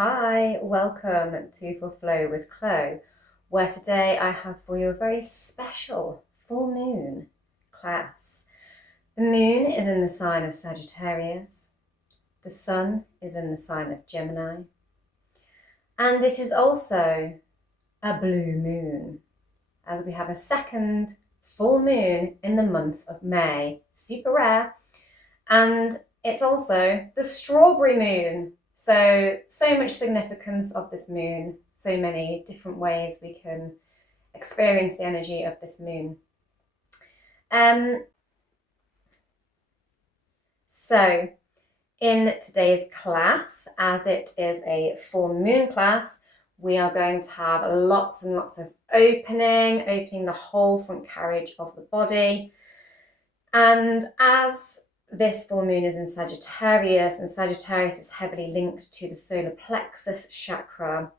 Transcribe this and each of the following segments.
Hi, welcome to For Flow with Chloe, where today I have for you a very special full moon class. The moon is in the sign of Sagittarius, the sun is in the sign of Gemini, and it is also a blue moon, as we have a second full moon in the month of May. Super rare, and it's also the strawberry moon. So much significance of this moon, so many different ways we can experience the energy of this moon. So in today's class, as it is a full moon class, we are going to have lots and lots of opening the whole front carriage of the body. And as this full moon is in Sagittarius, and Sagittarius is heavily linked to the solar plexus chakra,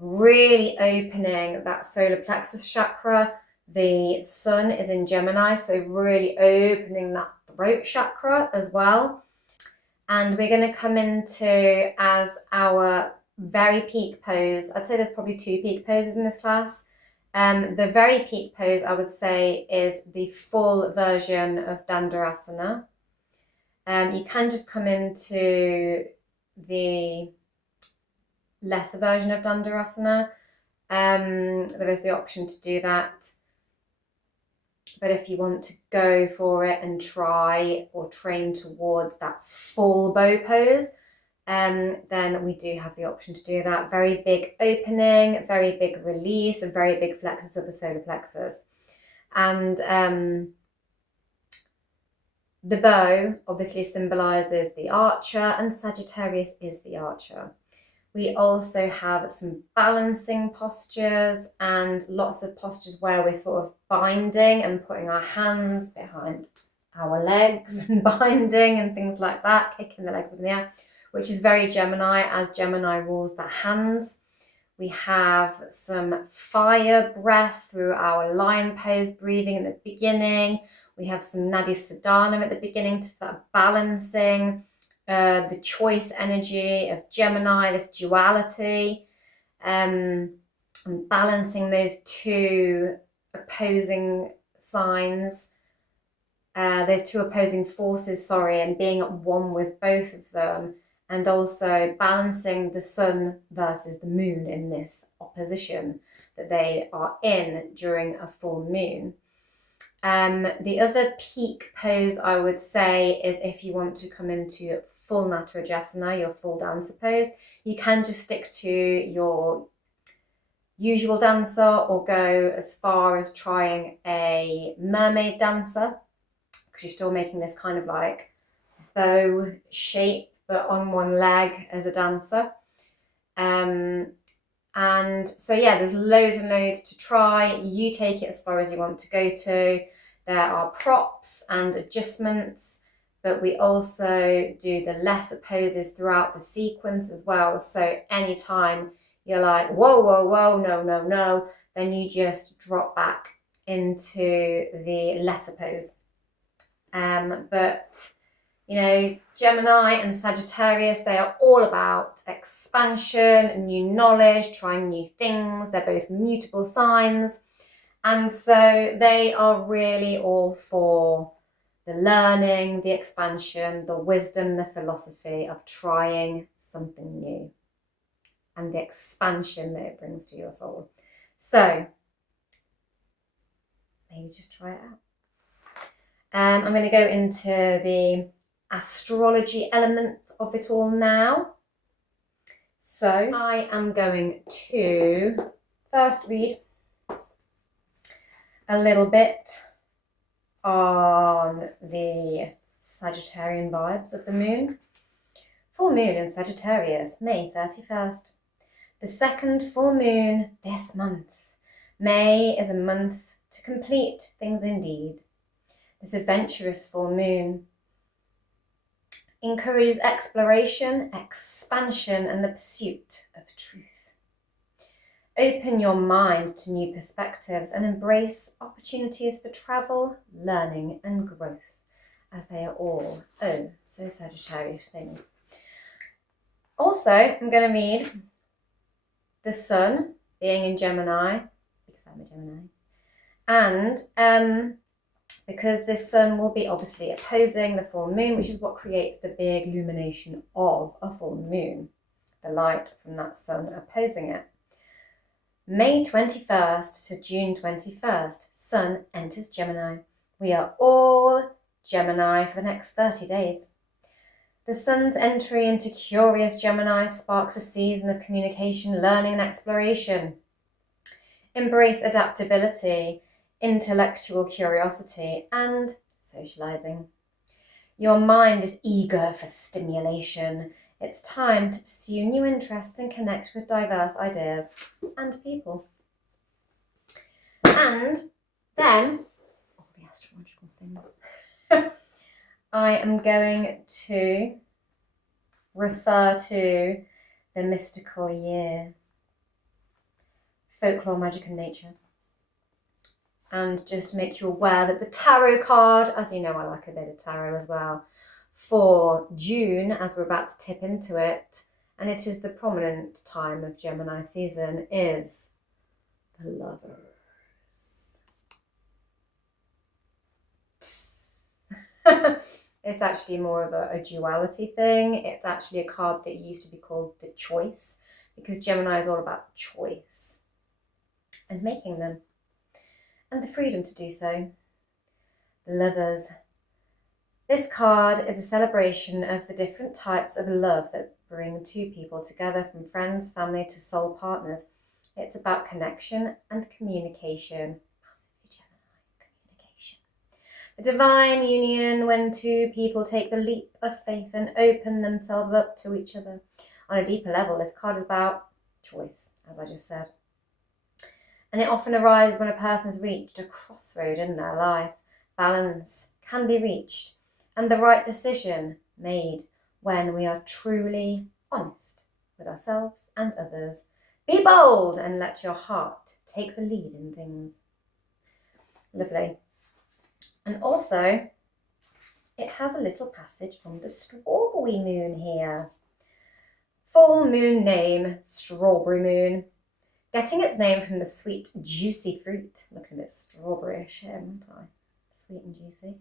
really opening that solar plexus chakra. The sun is in Gemini, so really opening that throat chakra as well. And we're going to come into, as our very peak pose, I'd say there's probably two peak poses in this class. The very peak pose, I would say, is the full version of Dhandurasana. You can just come into the lesser version of Dhandurasana. There is the option to do that. But if you want to go for it and try or train towards that full bow pose, then we do have the option to do that. Very big opening, very big release, and very big flexes of the solar plexus. And the bow obviously symbolises the archer, and Sagittarius is the archer. We also have some balancing postures and lots of postures where we're sort of binding and putting our hands behind our legs and binding and things like that, kicking the legs in the air, which is very Gemini, as Gemini rules the hands. We have some fire breath through our lion pose breathing in the beginning. We have some Natarajasana at the beginning to that balancing, the choice energy of Gemini, this duality, and balancing those two opposing signs, those two opposing forces, and being at one with both of them, and also balancing the sun versus the moon in this opposition that they are in during a full moon. The other peak pose I would say is if you want to come into full Natarajasana, your full dancer pose, you can just stick to your usual dancer or go as far as trying a mermaid dancer, because you're still making this kind of like bow shape but on one leg as a dancer. And so there's loads and loads to try. You take it as far as you want to go to. There are props and adjustments, but we also do the lesser poses throughout the sequence as well. So anytime you're like, whoa, no, then you just drop back into the lesser pose. But Gemini and Sagittarius, they are all about expansion, new knowledge, trying new things. They're both mutable signs. And so they are really all for the learning, the expansion, the wisdom, the philosophy of trying something new and the expansion that it brings to your soul. So maybe just try it out. I'm going to go into the astrology element of it all now. So I am going to first read a little bit on the Sagittarian vibes of the moon. Full moon in Sagittarius, May 31st. The second full moon this month. May is a month to complete things indeed. This adventurous full moon encourages exploration, expansion, and the pursuit of truth. Open your mind to new perspectives and embrace opportunities for travel, learning, and growth, as they are all so Sagittarius things. Also, I'm going to read the Sun being in Gemini, because I'm a Gemini, and because this Sun will be obviously opposing the full moon, which is what creates the big illumination of a full moon, the light from that Sun opposing it. May 21st to June 21st, Sun enters Gemini. We are all Gemini for the next 30 days. The Sun's entry into curious Gemini sparks a season of communication, learning and exploration. Embrace adaptability, intellectual curiosity and socializing. Your mind is eager for stimulation. It's time to pursue new interests and connect with diverse ideas and people. And then, all the astrological things, I am going to refer to the mystical year, folklore, magic and nature. And just to make you aware that the tarot card, as you know, I like a bit of tarot as well, for June, as we're about to tip into it, and it is the prominent time of Gemini season, is the Lovers. It's actually more of a duality thing. It's actually a card that used to be called the Choice, because Gemini is all about choice and making them, and the freedom to do so. The Lovers. This card is a celebration of the different types of love that bring two people together, from friends, family to soul partners. It's about connection and communication. Massively Gemini, communication. The divine union, when two people take the leap of faith and open themselves up to each other. On a deeper level, this card is about choice, as I just said. And it often arises when a person has reached a crossroad in their life. Balance can be reached and the right decision made when we are truly honest with ourselves and others. Be bold and let your heart take the lead in things. Lovely. And also, it has a little passage on the strawberry moon here. Full moon name, strawberry moon. Getting its name from the sweet, juicy fruit. Looking a bit strawberryish here, aren't I? Sweet and juicy.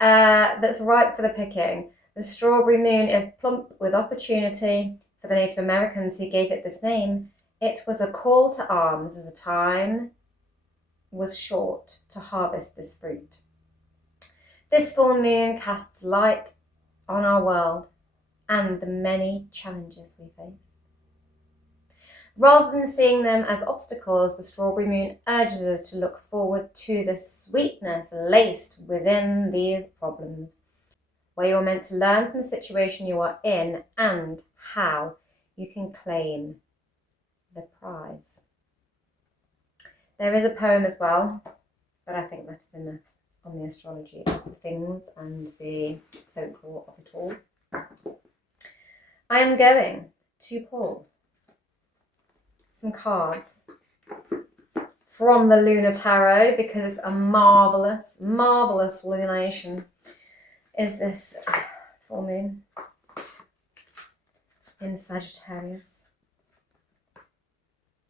That's ripe for the picking. The strawberry moon is plump with opportunity. For the Native Americans who gave it this name, it was a call to arms as the time was short to harvest this fruit. This full moon casts light on our world and the many challenges we face. Rather than seeing them as obstacles, the strawberry moon urges us to look forward to the sweetness laced within these problems, where you're meant to learn from the situation you are in and how you can claim the prize. There is a poem as well, but I think that is enough on the astrology of the things and the folklore of it all. I am going to pull some cards from the Lunar Tarot, because it's a marvellous, marvellous illumination. Is this full moon in Sagittarius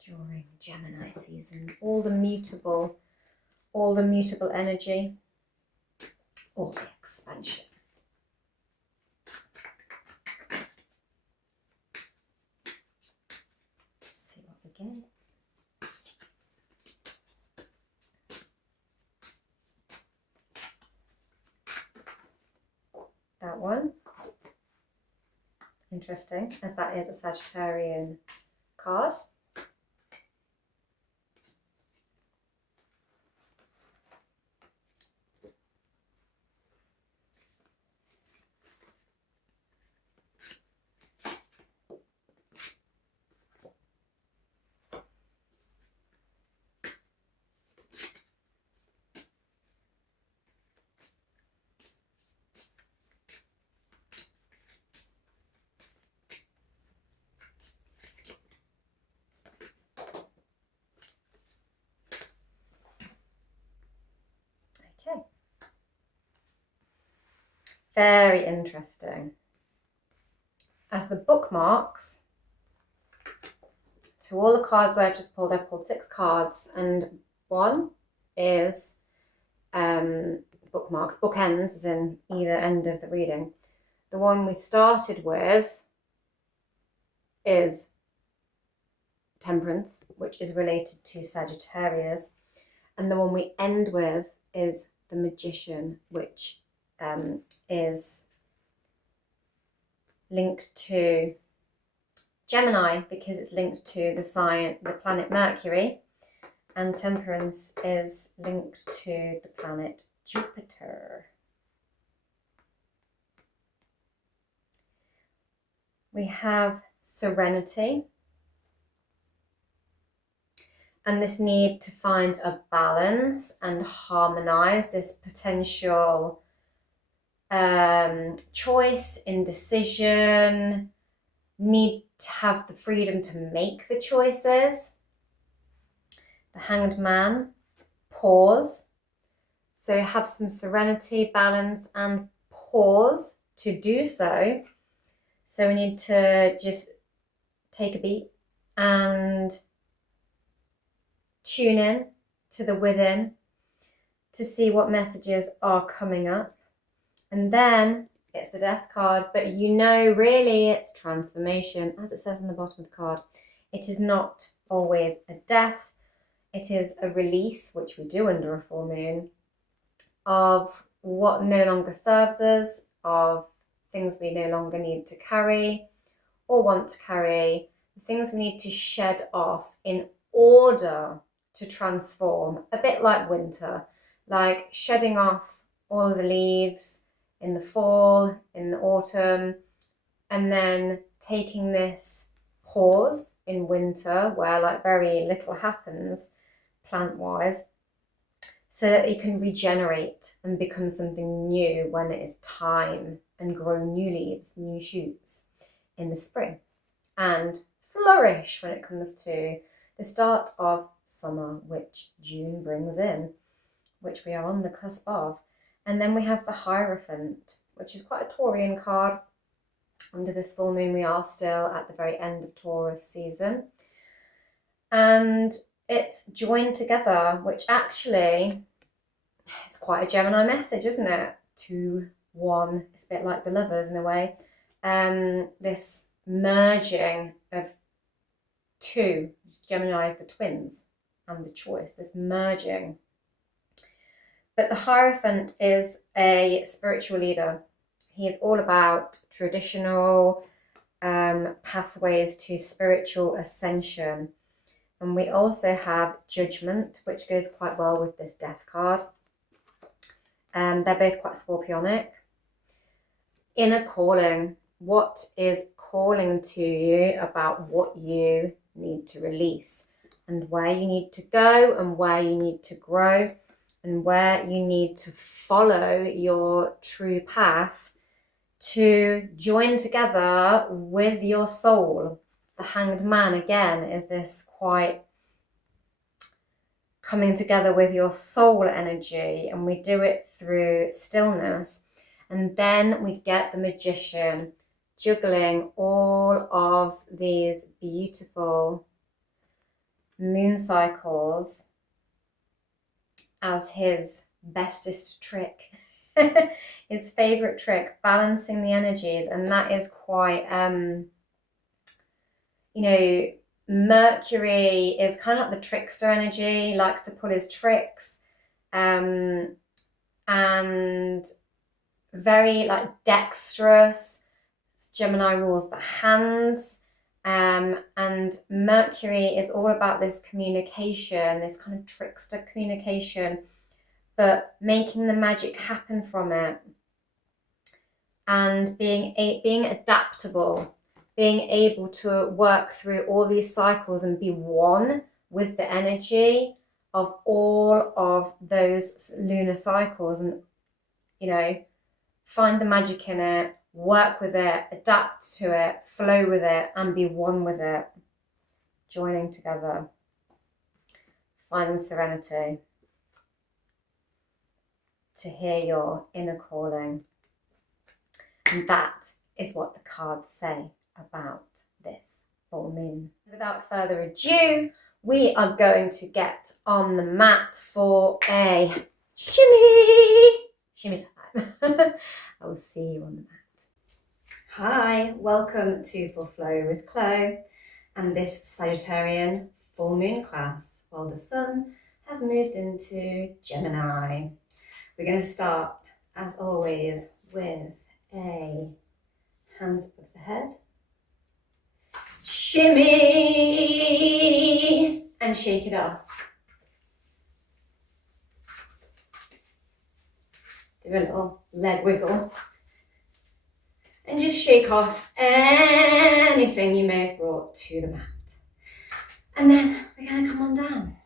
during Gemini season? All the mutable energy, all the expansion. Okay. That one. Interesting, as that is a Sagittarian card. Very interesting. as the bookmarks to all the cards I've just pulled. I've pulled 6 cards, and one is bookmarks, bookends, as in either end of the reading. The one we started with is Temperance, which is related to Sagittarius, and the one we end with is the Magician, which is linked to Gemini because it's linked to the planet Mercury, and Temperance is linked to the planet Jupiter. We have Serenity, and this need to find a balance and harmonize this potential choice, indecision, need to have the freedom to make the choices. The Hanged Man, pause. So have some serenity, balance, and pause to do so. So we need to just take a beat and tune in to the within to see what messages are coming up. And then it's the Death card, but really it's transformation, as it says on the bottom of the card. It is not always a death. It is a release, which we do under a full moon, of what no longer serves us, of things we no longer need to carry or want to carry, things we need to shed off in order to transform, a bit like winter, like shedding off all of the leaves in the fall, in the autumn, and then taking this pause in winter where like very little happens plant-wise, so that you can regenerate and become something new when it is time, and grow new leaves, new shoots in the spring, and flourish when it comes to the start of summer, which June brings in, which we are on the cusp of. And then we have the Hierophant, which is quite a Taurian card. Under this full moon, we are still at the very end of Taurus season. And it's joined together, which actually is quite a Gemini message, isn't it? 2, 1, it's a bit like the Lovers in a way. This merging of 2, Gemini is the twins and the choice, this merging. But the Hierophant is a spiritual leader. He is all about traditional pathways to spiritual ascension. And we also have Judgment, which goes quite well with this Death card. They're both quite scorpionic. Inner calling. What is calling to you about what you need to release, and where you need to go, and where you need to grow, and where you need to follow your true path to join together with your soul. The Hanged Man, again, is this quite coming together with your soul energy, and we do it through stillness. And then we get the Magician juggling all of these beautiful moon cycles as his bestest trick, his favorite trick, balancing the energies. And that is quite, Mercury is kind of like the trickster energy, likes to pull his tricks, and very like dexterous. Gemini rules the hands, and Mercury is all about this communication, this kind of trickster communication, but making the magic happen from it, and being adaptable, being able to work through all these cycles and be one with the energy of all of those lunar cycles, and find the magic in it, work with it, adapt to it, flow with it, and be one with it, joining together, finding serenity, to hear your inner calling. And that is what the cards say about this full moon. Without further ado, we are going to get on the mat for a shimmy time. I will see you on the mat. Hi, welcome to Full Flow with Chloe and this Sagittarian full moon class while the sun has moved into Gemini. We're going to start, as always, with a hands above the head, shimmy, and shake it off. Do a little leg wiggle. And just shake off anything you may have brought to the mat. And then we're going to come on down.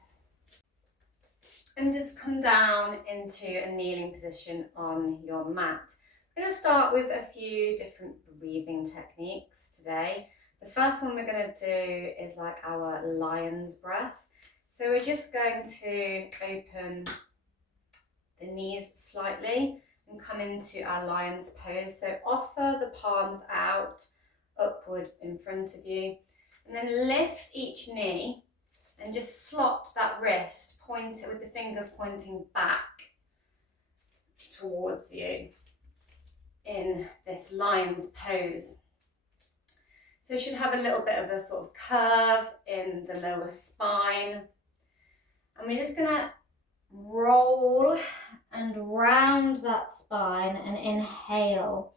And just come down into a kneeling position on your mat. I'm going to start with a few different breathing techniques today. The first one we're going to do is like our lion's breath. So we're just going to open the knees slightly and come into our lion's pose. So offer the palms out, upward in front of you, and then lift each knee and just slot that wrist, point it with the fingers pointing back towards you in this lion's pose. So you should have a little bit of a sort of curve in the lower spine. And we're just gonna roll and round that spine and inhale.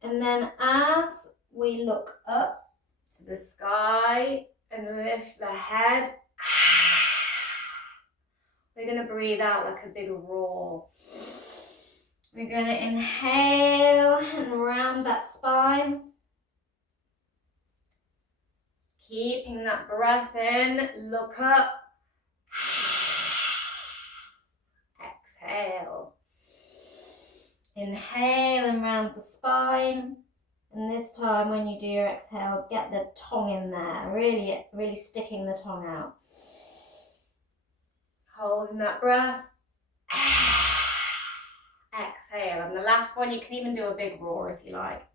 And then as we look up to the sky and lift the head, we're going to breathe out like a big roar. We're going to inhale and round that spine. Keeping that breath in, look up. Exhale. Inhale and round the spine. And this time when you do your exhale, get the tongue in there, really sticking the tongue out. Holding that breath. Exhale. And the last one, you can even do a big roar if you like.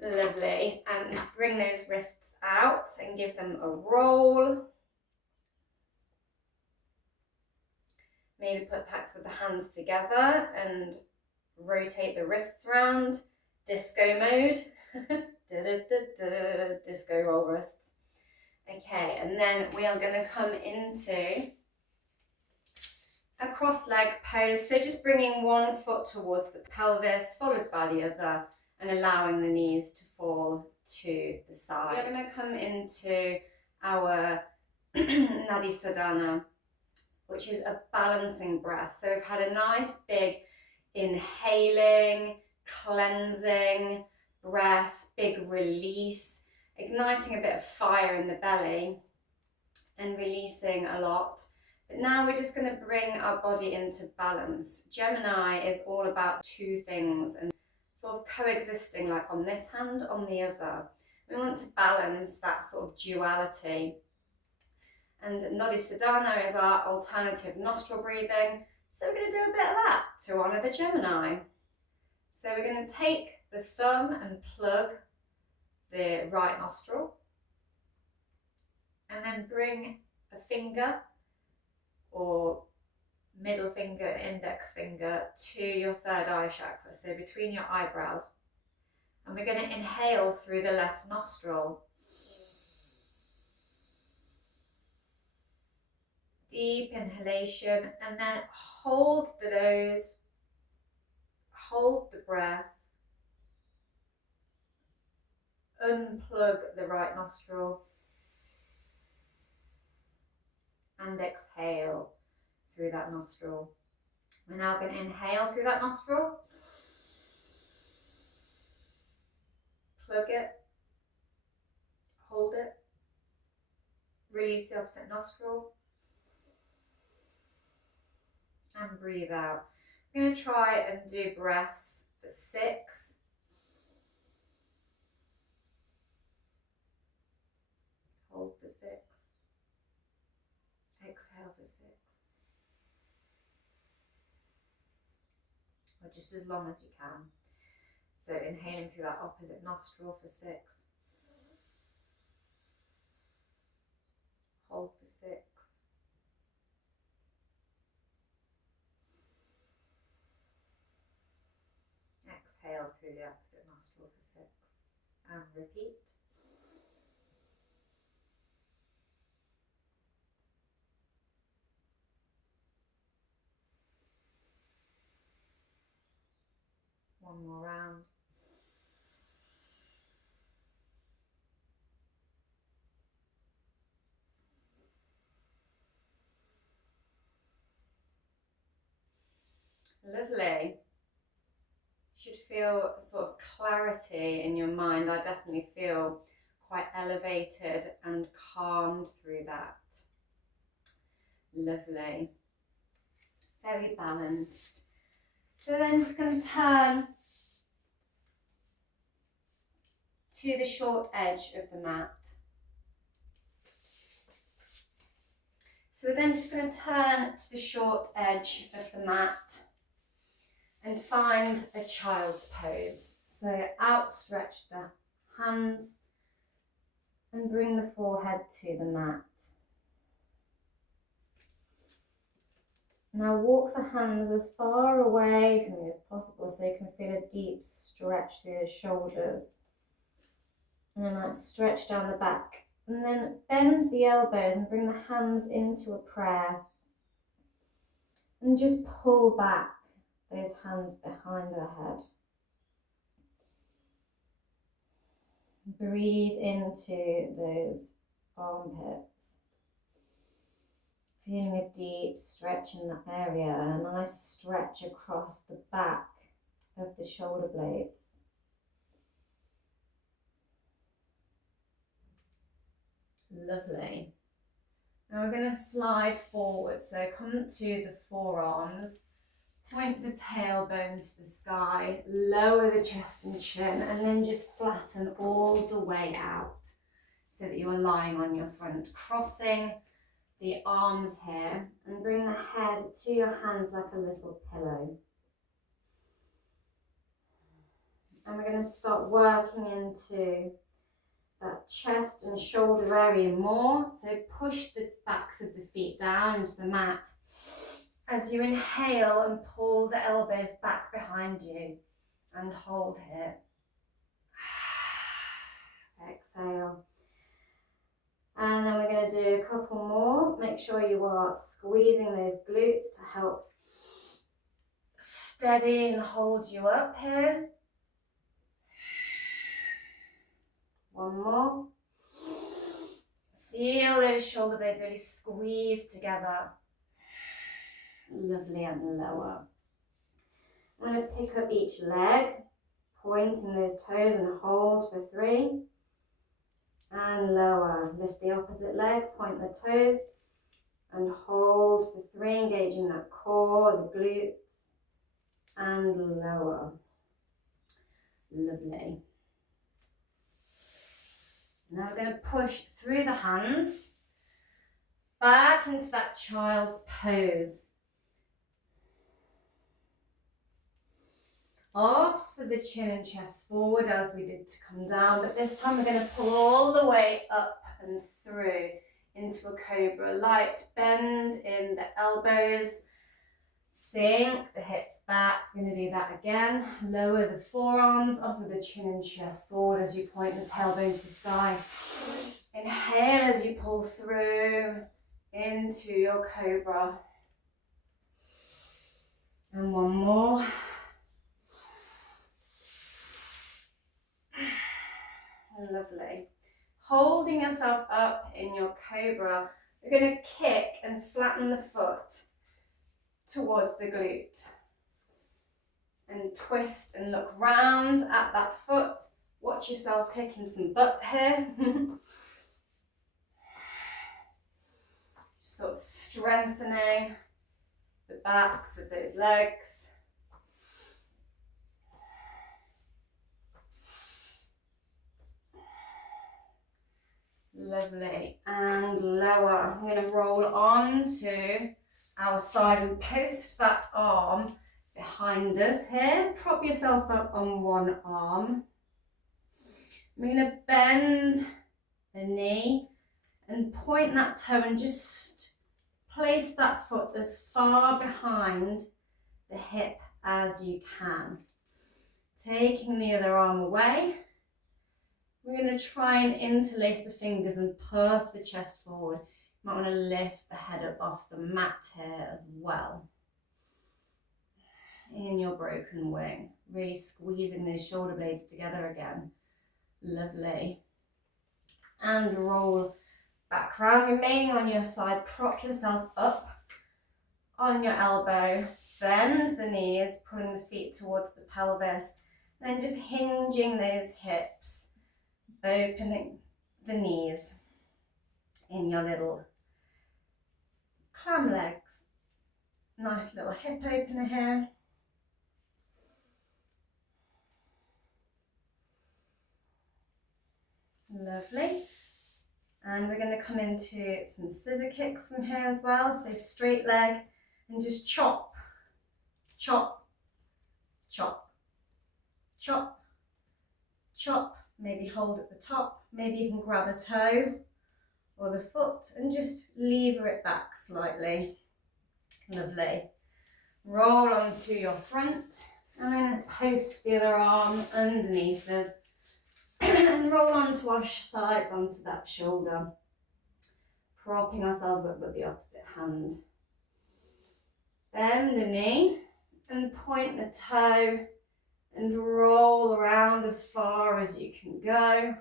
Lovely. And bring those wrists out and give them a roll. Maybe put packs of the hands together and rotate the wrists around. Disco mode. Disco roll wrists. Okay, and then we are going to come into a cross-leg pose. So just bringing one foot towards the pelvis, followed by the other, and allowing the knees to fall to the side. We're going to come into our Natarajasana, which is a balancing breath. So we've had a nice big inhaling, cleansing breath, big release, igniting a bit of fire in the belly and releasing a lot. But now we're just going to bring our body into balance. Gemini is all about two things and sort of coexisting, like on this hand, on the other. We want to balance that sort of duality. And Natarajasana is our alternative nostril breathing. So we're going to do a bit of that to honour the Gemini. So we're going to take the thumb and plug the right nostril. And then bring a finger or middle finger and index finger to your third eye chakra, so between your eyebrows. And we're going to inhale through the left nostril. Deep inhalation, and then hold the nose, hold the breath, unplug the right nostril, and exhale through that nostril. We're now going to inhale through that nostril, plug it, hold it, release the opposite nostril, and breathe out. I'm going to try and do breaths for 6. Hold for 6. Exhale. exhale for 6. Or just as long as you can. So inhaling through that opposite nostril for 6. Hold for 6. Exhale through the opposite nostril for 6. And repeat. One more round. Lovely. Should feel sort of clarity in your mind. I definitely feel quite elevated and calmed through that. Lovely. Very balanced. So then just going to turn to the short edge of the mat. So we're then just going to turn to the short edge of the mat and find a child's pose. So outstretch the hands and bring the forehead to the mat. Now walk the hands as far away from you as possible so you can feel a deep stretch through the shoulders. And a nice stretch down the back. And then bend the elbows and bring the hands into a prayer. And just pull back those hands behind the head. Breathe into those armpits. Feeling a deep stretch in that area, and a nice stretch across the back of the shoulder blades. Lovely. Now we're going to slide forward, so come to the forearms, point the tailbone to the sky, lower the chest and chin, and then just flatten all the way out so that you're lying on your front, crossing the arms here, and bring the head to your hands like a little pillow. And we're going to start working into that chest and shoulder area more. So push the backs of the feet down into the mat as you inhale and pull the elbows back behind you and hold here. Exhale. And then we're going to do a couple more. Make sure you are squeezing those glutes to help steady and hold you up here. One more. Feel those shoulder blades really squeeze together. Lovely, and lower. I'm going to pick up each leg, pointing those toes and hold for 3. And lower. Lift the opposite leg, point the toes and hold for 3, engaging that core, the glutes, and lower. Lovely. Now we're going to push through the hands back into that child's pose. Off for the chin and chest forward as we did to come down, but this time we're going to pull all the way up and through into a cobra. Light bend in the elbows, sink the hips back. We're going to do that again. Lower the forearms, offer the chin and chest forward as you point the tailbone to the sky. Inhale as you pull through into your cobra. And one more. Lovely. Holding yourself up in your cobra, you're going to kick and flatten the foot towards the glute. And twist and look round at that foot. Watch yourself kicking some butt here. Sort of strengthening the backs of those legs. Lovely. And lower. I'm going to roll on to our side and post that arm behind us here. Prop yourself up on one arm. I'm going to bend the knee and point that toe and just place that foot as far behind the hip as you can. Taking the other arm away. We're going to try and interlace the fingers and puff the chest forward. You might want to lift the head up off the mat here as well. In your broken wing, really squeezing those shoulder blades together again. Lovely. And roll back round, remaining on your side. Prop yourself up on your elbow. Bend the knees, pulling the feet towards the pelvis. Then just hinging those hips. Opening the knees in your little clam legs. Nice little hip opener here. Lovely. And we're going to come into some scissor kicks from here as well. So straight leg and just chop, chop, chop, chop, chop. Maybe hold at the top. Maybe you can grab a toe or the foot and just lever it back slightly. Lovely. Roll onto your front and then post the other arm underneath us and roll onto our sides onto that shoulder. Propping ourselves up with the opposite hand. Bend the knee and point the toe and roll around as far as you can go.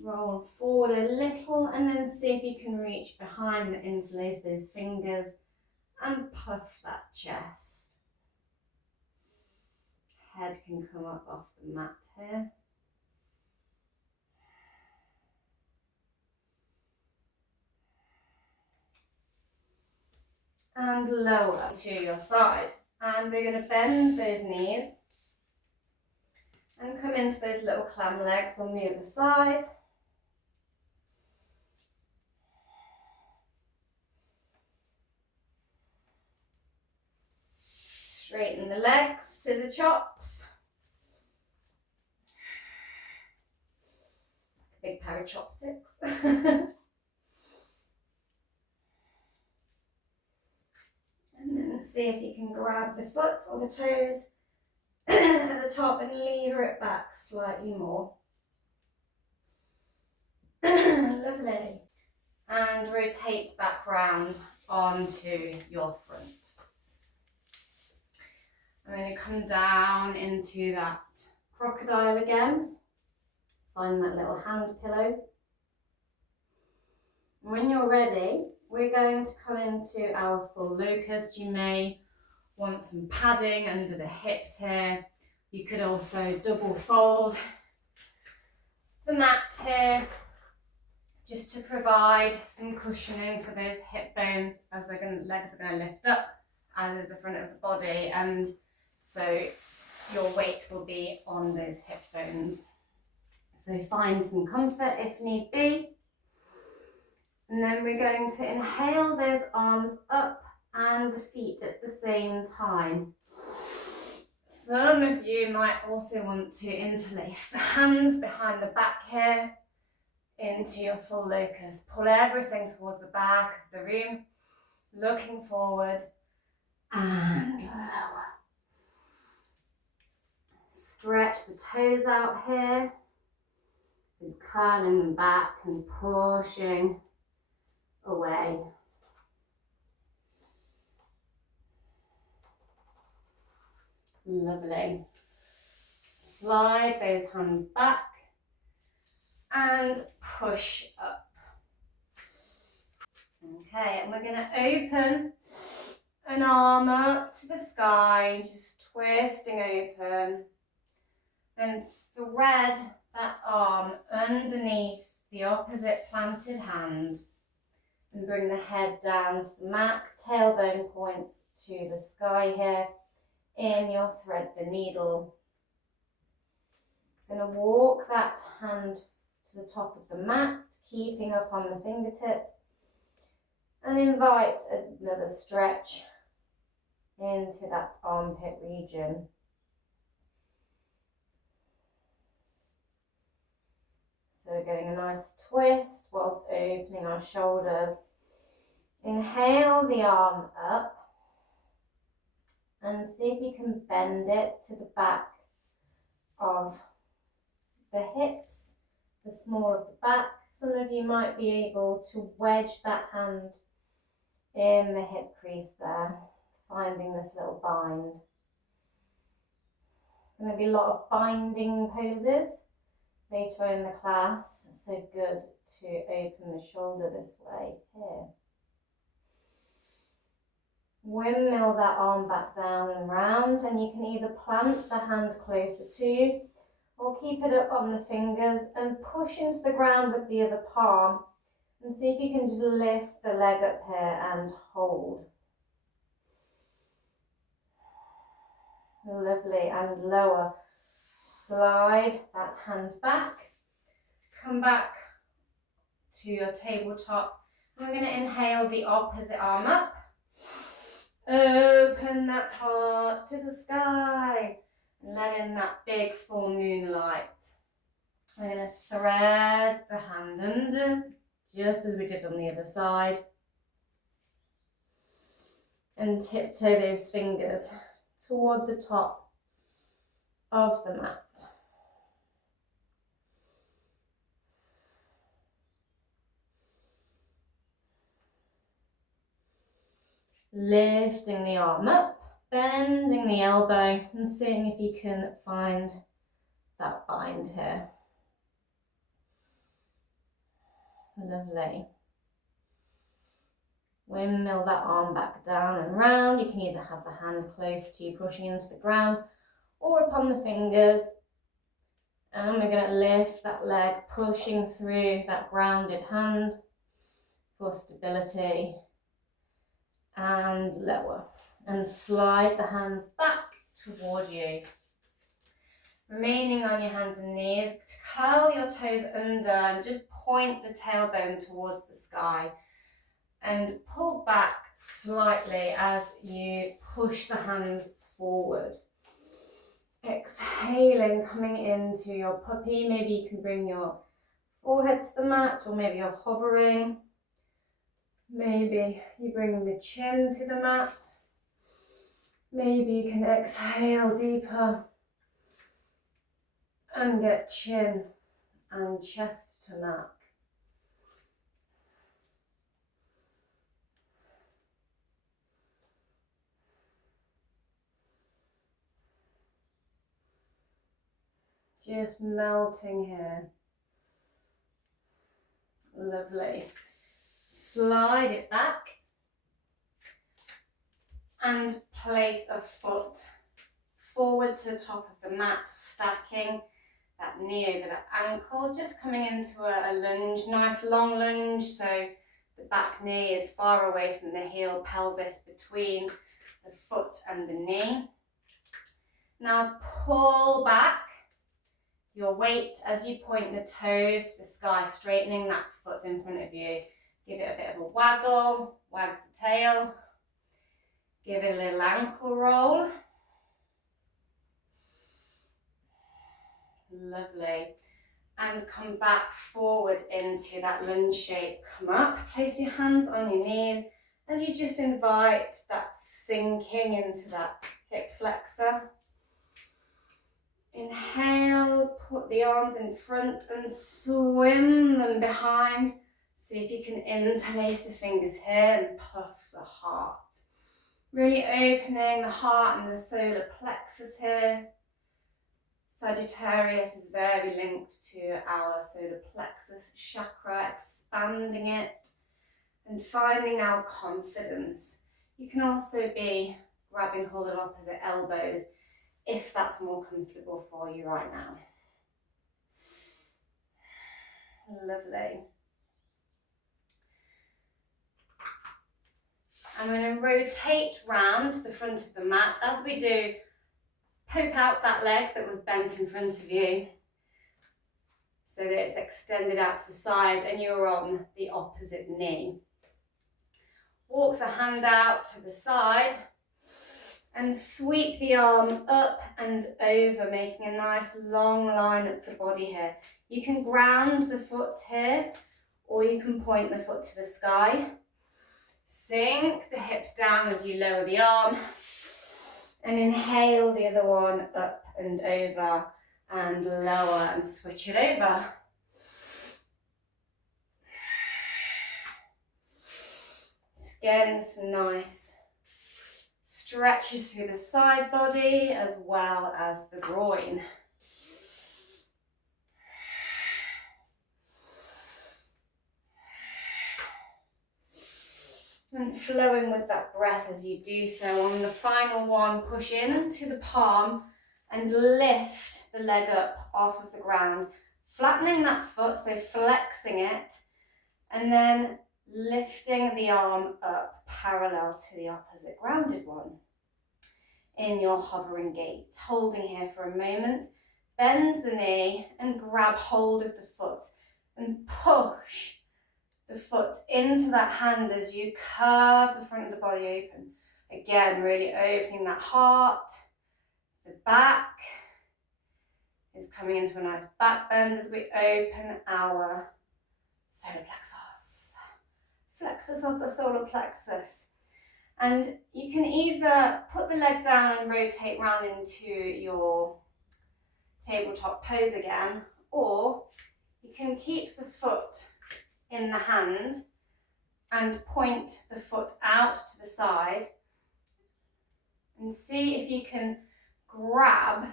Roll forward a little and then see if you can reach behind and interlace those fingers and puff that chest. Head can come up off the mat here. And lower to your side. And we're going to bend those knees and come into those little clam legs on the other side. Straighten the legs, scissor chops. Big pair of chopsticks. And then see if you can grab the foot or the toes at the top and lever it back slightly more. Lovely. And rotate back round onto your front. I'm going to come down into that crocodile again. Find that little hand pillow. When you're ready, we're going to come into our full locust. You may want some padding under the hips here. You could also double fold the mat here just to provide some cushioning for those hip bones as legs are going to lift up, as is the front of the body, and so your weight will be on those hip bones. So find some comfort if need be. And then we're going to inhale those arms up and the feet at the same time. Some of you might also want to interlace the hands behind the back here into your full locust. Pull everything towards the back of the room, looking forward and lower. Stretch the toes out here. Just curling them back and pushing away. Lovely. Slide those hands back and push up. Okay, and we're going to open an arm up to the sky, just twisting open. Then thread that arm underneath the opposite planted hand and bring the head down to the mat, tailbone points to the sky here. In your thread the needle. Going to walk that hand to the top of the mat, keeping up on the fingertips, and invite another stretch into that armpit region. So getting a nice twist whilst opening our shoulders. Inhale the arm up and see if you can bend it to the back of the hips, the small of the back. Some of you might be able to wedge that hand in the hip crease there, finding this little bind. Going to be a lot of binding poses later in the class, so good to open the shoulder this way here. Windmill that arm back down and round, and you can either plant the hand closer to you or keep it up on the fingers and push into the ground with the other palm, and see if you can just lift the leg up here and hold. Lovely, and lower. Slide that hand back, come back to your tabletop. We're going to inhale the opposite arm up. Open that heart to the sky and let in that big full moonlight. We're going to thread the hand under, just as we did on the other side, and tiptoe those fingers toward the top of the mat. Lifting the arm up, bending the elbow, and seeing if you can find that bind here. Lovely. Windmill that arm back down and round. You can either have the hand close to you, pushing into the ground, or upon the fingers. And we're going to lift that leg, pushing through that grounded hand for stability. And lower, and slide the hands back toward you. Remaining on your hands and knees, curl your toes under and just point the tailbone towards the sky, and pull back slightly as you push the hands forward. Exhaling, coming into your puppy. Maybe you can bring your forehead to the mat, or maybe you're hovering. Maybe you bring the chin to the mat. Maybe you can exhale deeper and get chin and chest to mat. Just melting here. Lovely. Slide it back and place a foot forward to the top of the mat, stacking that knee over that ankle, just coming into a lunge, nice long lunge, so the back knee is far away from the heel, pelvis between the foot and the knee. Now pull back your weight as you point the toes to the sky, straightening that foot in front of you. Give it a bit of a waggle, wag the tail, give it a little ankle roll. Lovely. And come back forward into that lunge shape. Come up, place your hands on your knees as you just invite that sinking into that hip flexor. Inhale, put the arms in front and swim them behind. See if you can interlace the fingers here and puff the heart. Really opening the heart and the solar plexus here. Sagittarius is very linked to our solar plexus chakra, expanding it and finding our confidence. You can also be grabbing hold of opposite elbows if that's more comfortable for you right now. Lovely. I'm going to rotate round the front of the mat. As we do, poke out that leg that was bent in front of you so that it's extended out to the side and you're on the opposite knee. Walk the hand out to the side and sweep the arm up and over, making a nice long line up the body here. You can ground the foot here, or you can point the foot to the sky. Sink the hips down as you lower the arm, and inhale the other one up and over, and lower and switch it over. Just getting some nice stretches through the side body as well as the groin. And flowing with that breath as you do so. On the final one, push into the palm and lift the leg up off of the ground, flattening that foot, so flexing it, and then lifting the arm up parallel to the opposite grounded one in your hovering gait. Holding here for a moment, bend the knee and grab hold of the foot and push the foot into that hand as you curve the front of the body open. Again, really opening that heart. The back is coming into a nice back bend as we open our solar plexus. Flexus of the solar plexus. And you can either put the leg down and rotate round into your tabletop pose again, or you can keep the foot in the hand and point the foot out to the side and see if you can grab,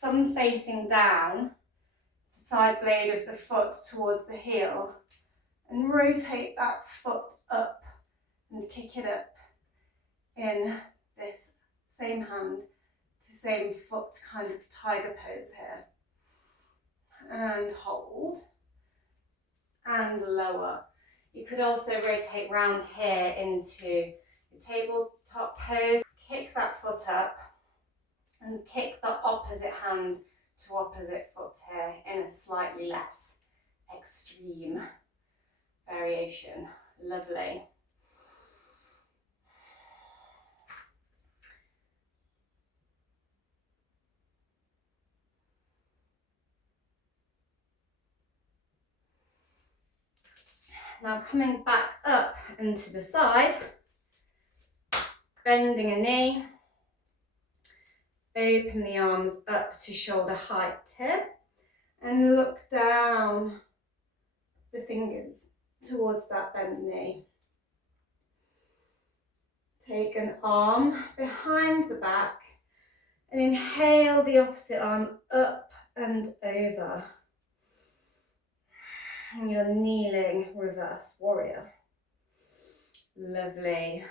thumb facing down, the side blade of the foot towards the heel and rotate that foot up and kick it up in this same hand to same foot kind of tiger pose here. And hold. And lower. You could also rotate round here into your tabletop pose. Kick that foot up and kick the opposite hand to opposite foot here in a slightly less extreme variation. Lovely. Now coming back up and to the side, bending a knee, open the arms up to shoulder height here, and look down the fingers towards that bent knee. Take an arm behind the back and inhale the opposite arm up and over. And your kneeling reverse warrior. Lovely.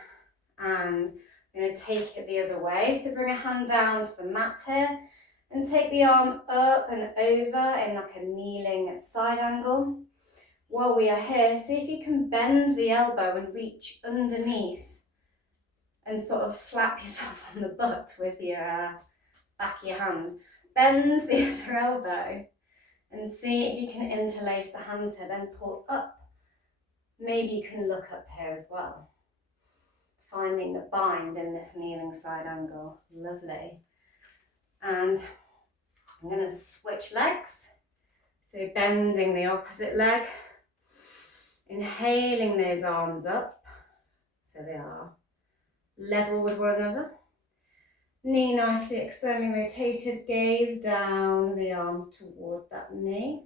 And I'm going to take it the other way. So bring a hand down to the mat here and take the arm up and over in like a kneeling side angle. While we are here, see if you can bend the elbow and reach underneath and sort of slap yourself on the butt with your back of your hand. Bend the other elbow. And see if you can interlace the hands here, then pull up. Maybe you can look up here as well. Finding the bind in this kneeling side angle. Lovely. And I'm going to switch legs. So bending the opposite leg. Inhaling those arms up. So they are level with one another. Knee nicely externally rotated, gaze down, the arms toward that knee.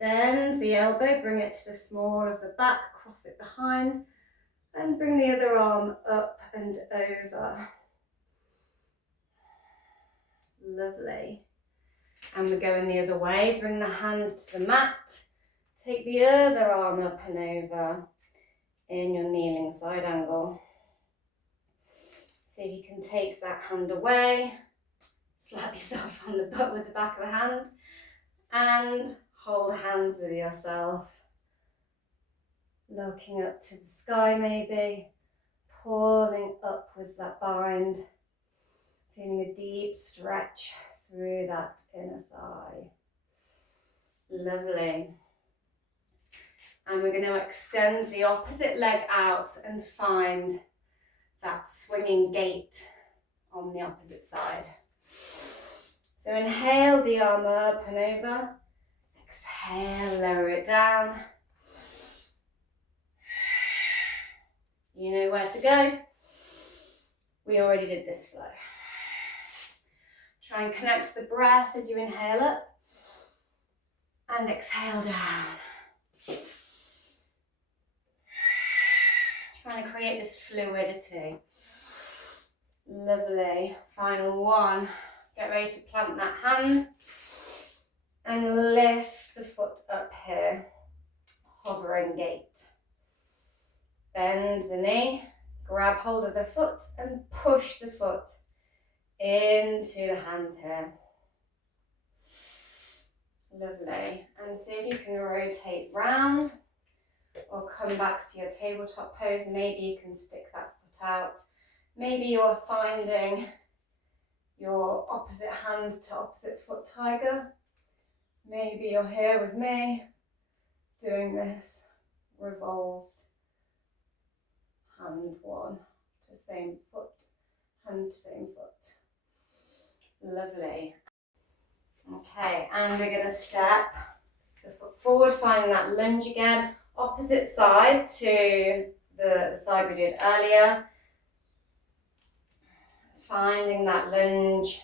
Bend the elbow, bring it to the small of the back, cross it behind, and bring the other arm up and over. Lovely. And we're going the other way, bring the hand to the mat, take the other arm up and over. In your kneeling side angle. See if you can take that hand away, slap yourself on the butt with the back of the hand, and hold hands with yourself. Looking up to the sky maybe, pulling up with that bind. Feeling a deep stretch through that inner thigh. Lovely. And we're going to extend the opposite leg out and find that swinging gait on the opposite side. So inhale the arm up and over. Exhale, lower it down. You know where to go. We already did this flow. Try and connect the breath as you inhale up and exhale down. Trying to create this fluidity. Lovely. Final one. Get ready to plant that hand and lift the foot up here. Hovering gait. Bend the knee, grab hold of the foot and push the foot into the hand here. Lovely. And see if you can rotate round or come back to your tabletop pose. Maybe you can stick that foot out. Maybe you're finding your opposite hand to opposite foot tiger. Maybe you're here with me doing this revolved hand one to same foot, hand to same foot. Lovely. Okay, and we're going to step the foot forward, finding that lunge again, opposite side to the side we did earlier. Finding that lunge.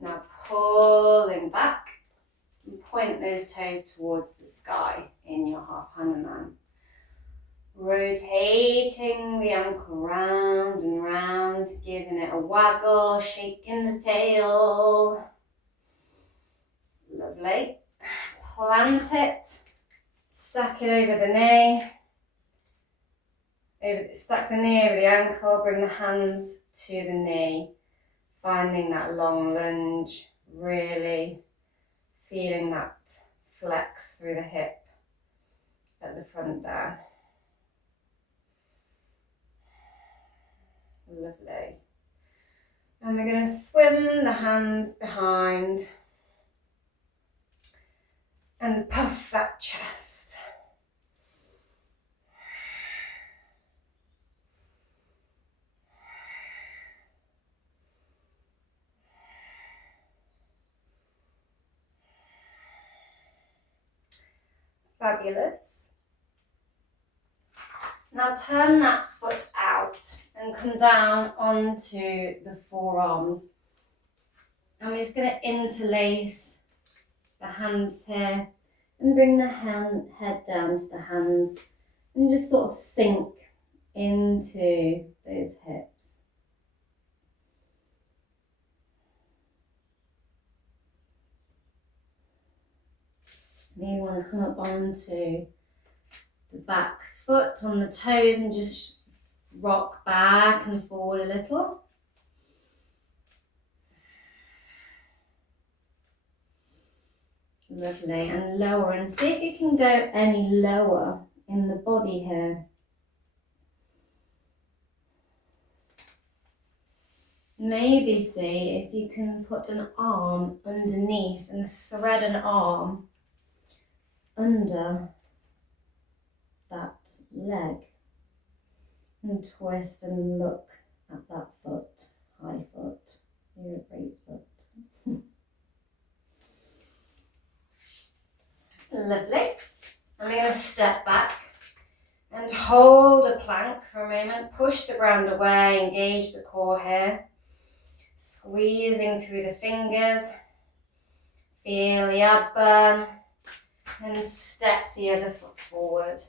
Now pulling back and point those toes towards the sky in your half Hanuman. Rotating the ankle round and round, giving it a waggle, shaking the tail. Lovely. Plant it, stack it over the knee. Stack the knee over the ankle, bring the hands to the knee. Finding that long lunge, really feeling that flex through the hip at the front there. Lovely. And we're going to swim the hands behind and puff that chest. Fabulous. Now turn that foot out and come down onto the forearms. And we're just going to interlace the hands here and bring the head down to the hands and just sort of sink into those hips. Maybe you want to come up onto the back foot on the toes and just rock back and forward a little. Lovely. And lower, and see if you can go any lower in the body here. Maybe see if you can put an arm underneath and thread an arm under that leg and twist and look at that foot. High foot. You're a great foot. Lovely. And we're going to step back and hold a plank for a moment. Push the ground away, engage the core here. Squeezing through the fingers. Feel the abdomen. And step the other foot forward.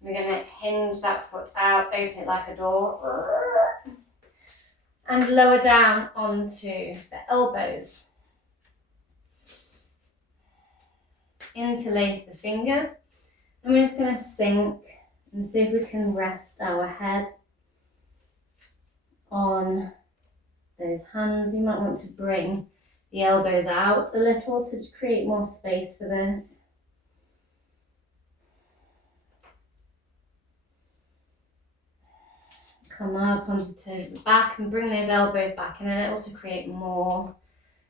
We're going to hinge that foot out, open it like a door. And lower down onto the elbows. Interlace the fingers. And we're just going to sink and see if we can rest our head on those hands. You might want to bring the elbows out a little to create more space for this. Come up onto the toes of the back and bring those elbows back in a little to create more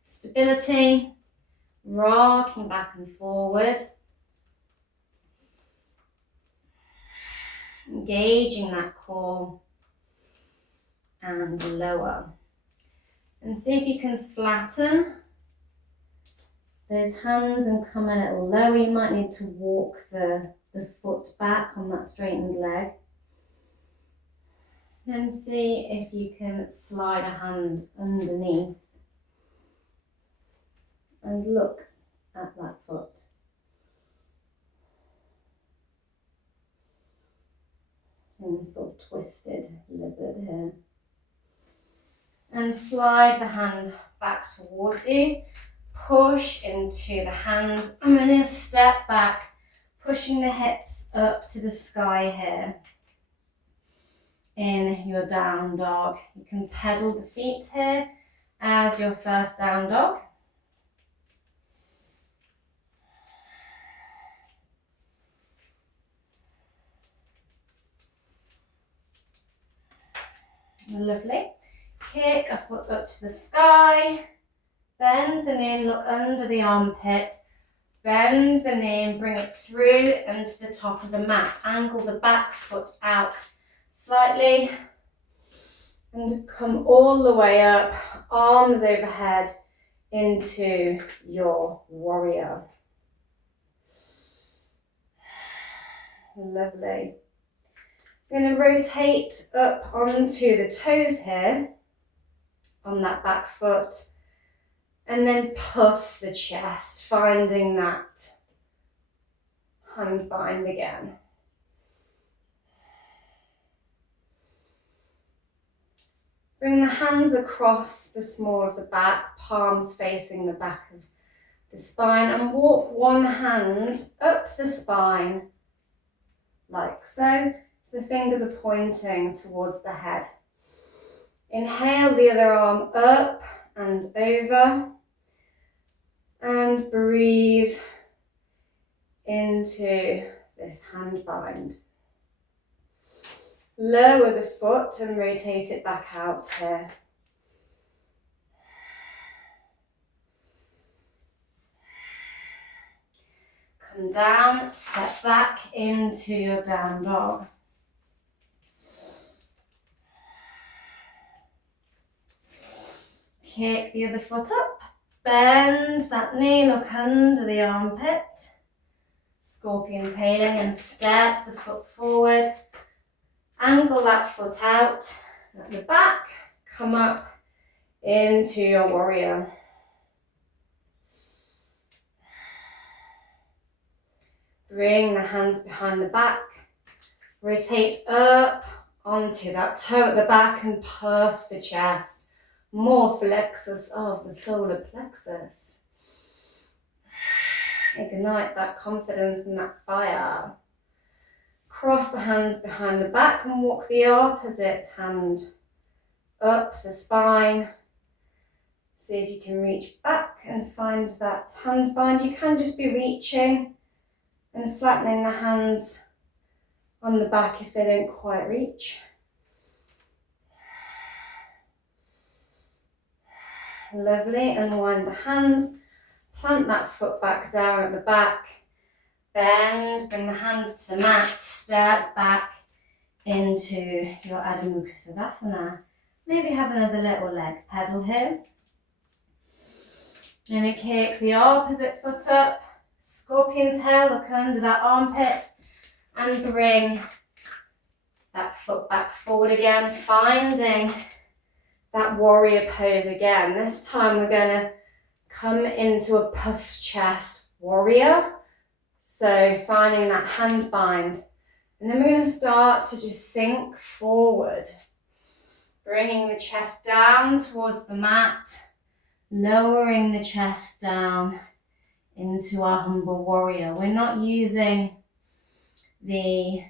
stability. Rocking back and forward. Engaging that core and lower. And see if you can flatten those hands and come a little lower. You might need to walk the foot back on that straightened leg. Then see if you can slide a hand underneath and look at that foot. In this sort of twisted lizard here. And slide the hand back towards you. Push into the hands. I'm going to step back, pushing the hips up to the sky here. In your down dog. You can pedal the feet here as your first down dog. Lovely. Kick a foot up to the sky. Bend the knee, look under the armpit. Bend the knee and bring it through and to the top of the mat. Angle the back foot out slightly and come all the way up, arms overhead into your warrior. Lovely. I'm going to rotate up onto the toes here on that back foot and then puff the chest, finding that hand bind again. Bring the hands across the small of the back, palms facing the back of the spine, and walk one hand up the spine like so. So the fingers are pointing towards the head. Inhale the other arm up and over. And breathe into this hand bind. Lower the foot and rotate it back out here. Come down, step back into your down dog. Kick the other foot up, bend that knee, look under the armpit. Scorpion tailing and step the foot forward. Angle that foot out at the back, come up into your warrior. Bring the hands behind the back, rotate up onto that toe at the back and puff the chest. More flexus of the solar plexus. Ignite that confidence and that fire. Cross the hands behind the back and walk the opposite hand up the spine. See if you can reach back and find that hand bind. You can just be reaching and flattening the hands on the back if they don't quite reach. Lovely. Unwind the hands. Plant that foot back down at the back. Bend, bring the hands to the mat, step back into your Adho Mukha Savasana. Maybe have another little leg pedal here. And kick the opposite foot up, scorpion tail, look under that armpit, and bring that foot back forward again, finding that warrior pose again. This time we're going to come into a puffed chest warrior. So finding that hand bind, and then we're going to start to just sink forward, bringing the chest down towards the mat, lowering the chest down into our humble warrior. We're not using the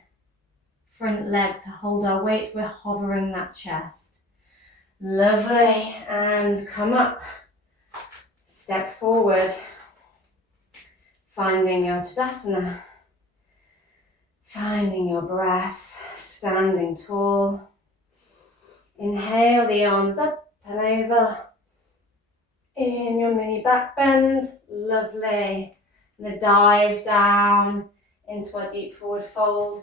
front leg to hold our weight, we're hovering that chest. Lovely, and come up, step forward. Finding your Tadasana, finding your breath, standing tall. Inhale the arms up and over in your mini back bend. Lovely. And a dive down into our deep forward fold.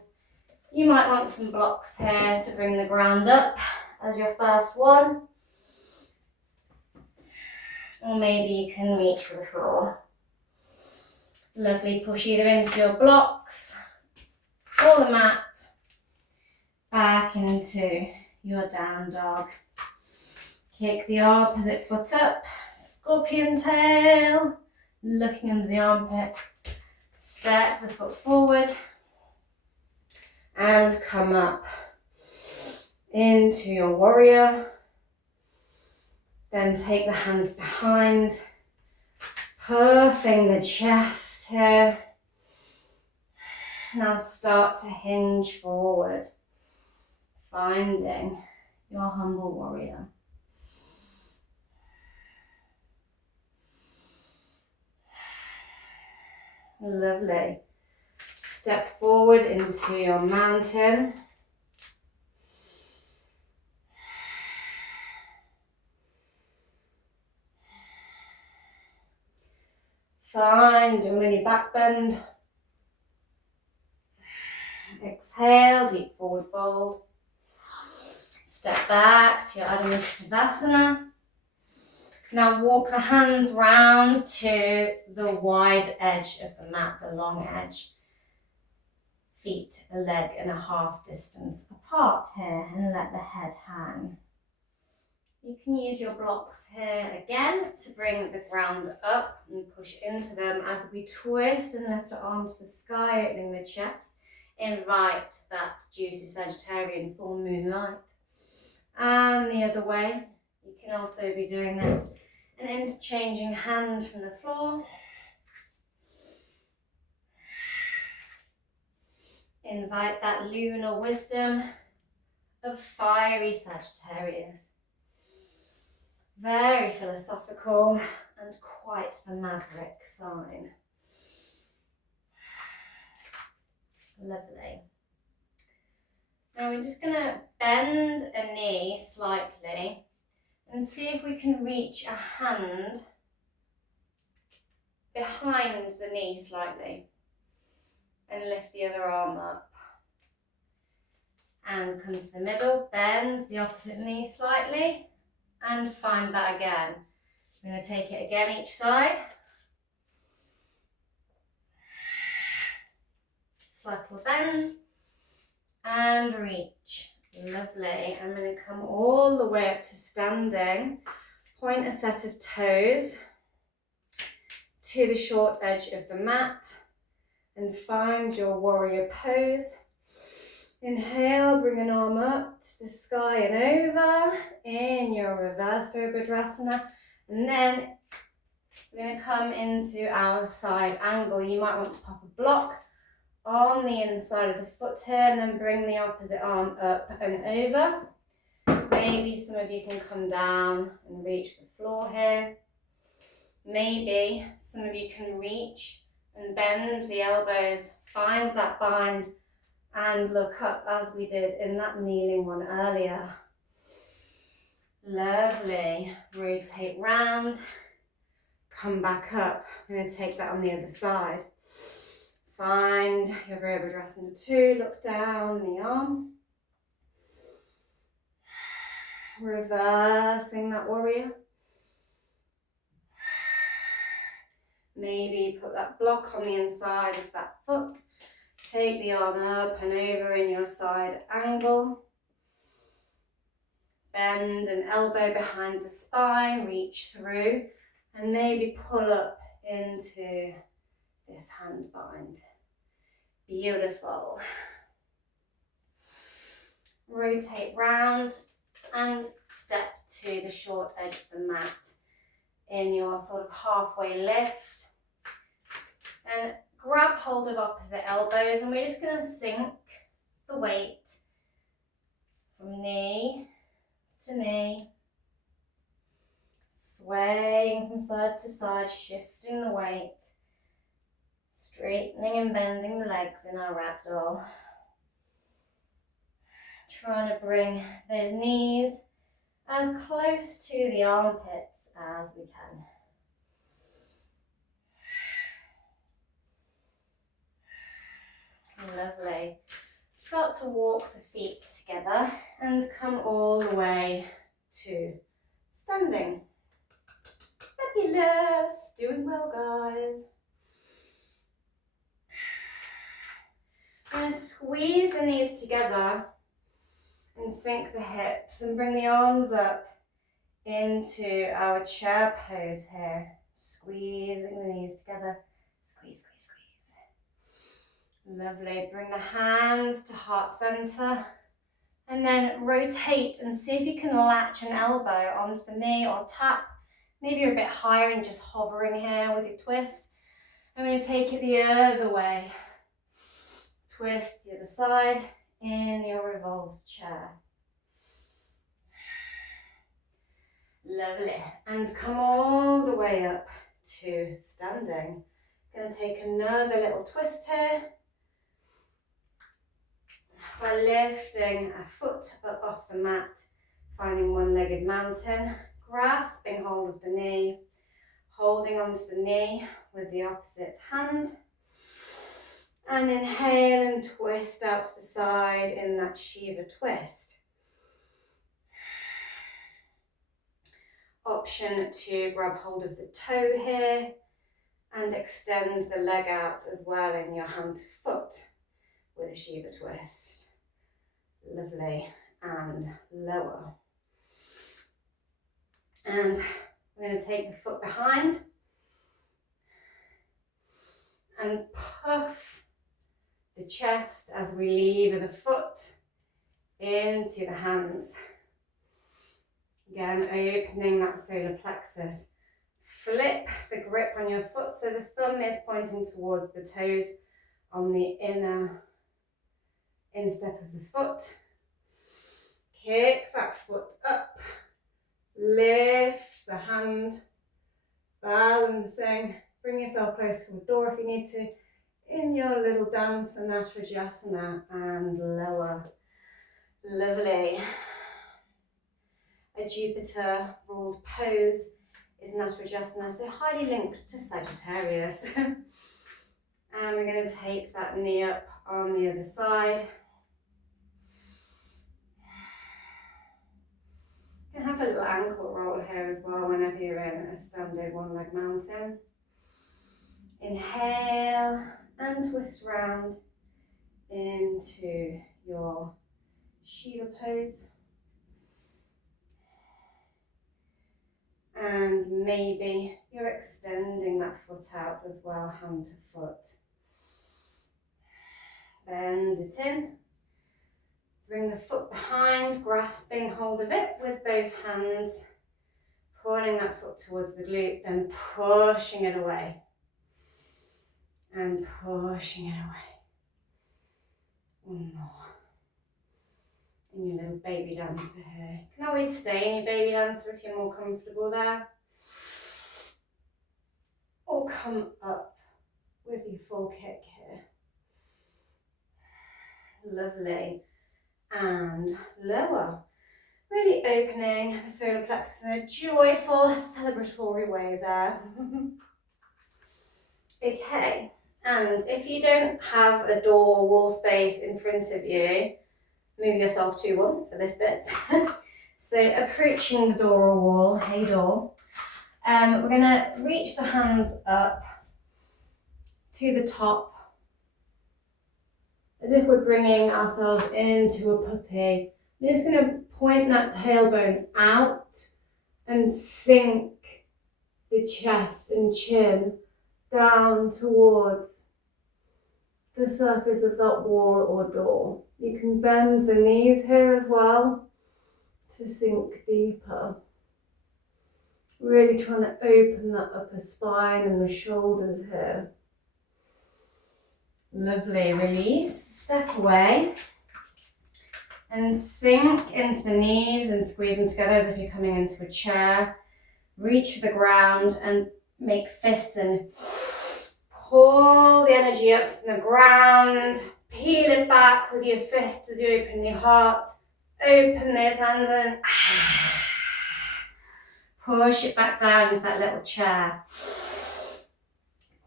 You might want some blocks here to bring the ground up as your first one. Or maybe you can reach for the floor. Lovely, push either into your blocks or the mat, back into your down dog. Kick the opposite foot up, scorpion tail, looking under the armpit. Step the foot forward and come up into your warrior. Then take the hands behind, puffing the chest here. Now start to hinge forward, finding your humble warrior. Lovely. Step forward into your mountain. Find your mini back bend. Exhale, deep forward fold. Step back to your Dhandurasana. Now walk the hands round to the wide edge of the mat, the long edge. Feet a leg and a half distance apart here, and let the head hang. You can use your blocks here again to bring the ground up and push into them as we twist and lift the arm to the sky, opening the chest. Invite that juicy Sagittarian full moon light. And the other way, you can also be doing this, an interchanging hand from the floor. Invite that lunar wisdom of fiery Sagittarius. Very philosophical and quite the maverick sign. Lovely. Now we're just going to bend a knee slightly and see if we can reach a hand behind the knee slightly and lift the other arm up. And come to the middle, bend the opposite knee slightly and find that again. I'm going to take it again each side. Subtle bend and reach. Lovely. I'm going to come all the way up to standing. Point a set of toes to the short edge of the mat and find your warrior pose. Inhale, bring an arm up to the sky and over in your reverse Svarga Dvijasana. And then we're going to come into our side angle. You might want to pop a block on the inside of the foot here and then bring the opposite arm up and over. Maybe some of you can come down and reach the floor here. Maybe some of you can reach and bend the elbows, find that bind and look up as we did in that kneeling one earlier. Lovely. Rotate round, come back up. I'm going to take that on the other side. Find your Svarga Dvijasana 2, look down the arm. Reversing that warrior. Maybe put that block on the inside of that foot. Take the arm up and over in your side angle. Bend an elbow behind the spine, reach through, and maybe pull up into this hand bind. Beautiful. Rotate round and step to the short edge of the mat in your sort of halfway lift. And grab hold of opposite elbows and we're just going to sink the weight from knee to knee, swaying from side to side, shifting the weight, straightening and bending the legs in our ragdoll. trying to bring those knees as close to the armpits as we can. Lovely. Start to walk the feet together and come all the way to standing. Fabulous. Doing well, guys. I'm going to squeeze the knees together and sink the hips and bring the arms up into our chair pose here. Squeezing the knees together. Squeeze, squeeze, squeeze. Lovely. Bring the hands to heart center and then rotate and see if you can latch an elbow onto the knee or tap. Maybe you're a bit higher and just hovering here with your twist. I'm going to take it the other way. Twist the other side in your revolved chair. Lovely. And come all the way up to standing. Going to take another little twist here. We're lifting a foot up off the mat, finding one-legged mountain, grasping hold of the knee, holding onto the knee with the opposite hand. And inhale and twist out to the side in that Shiva twist. Option to grab hold of the toe here and extend the leg out as well in your hand to foot with a Shiva twist. Lovely. And lower. And we're going to take the foot behind and puff the chest as we lever the foot into the hands. Again, opening that solar plexus. Flip the grip on your foot so the thumb is pointing towards the toes on the inner instep of the foot. Kick that foot up. Lift the hand. Balancing. Bring yourself close to the door if you need to. In your little dance and Natarajasana and lower. Lovely. A Jupiter ruled pose is Natarajasana, so highly linked to Sagittarius. And we're going to take that knee up on the other side. You can have a little ankle roll here as well whenever you're in a standing one-leg mountain. Inhale and twist round into your Shiva pose. And maybe you're extending that foot out as well, hand to foot. Bend it in. Bring the foot behind, grasping hold of it with both hands. Pulling that foot towards the glute and pushing it away. And pushing it away. One more. In your little baby dancer here. You can always stay in your baby dancer if you're more comfortable there. Or come up with your full kick here. Lovely. And lower. Really opening the solar plexus in a joyful, celebratory way there. Okay. And if you don't have a door or wall space in front of you, move yourself to one for this bit. So approaching the door or wall, hey door. We're going to reach the hands up to the top as if we're bringing ourselves into a puppy. We're just going to point that tailbone out and sink the chest and chin down towards the surface of that wall or door. You can bend the knees here as well to sink deeper. Really trying to open that upper spine and the shoulders here. Lovely. Release. Step away. And sink into the knees and squeeze them together as if you're coming into a chair. Reach for the ground and make fists and pull the energy up from the ground. Peel it back with your fists as you open your heart. Open those hands and push it back down into that little chair.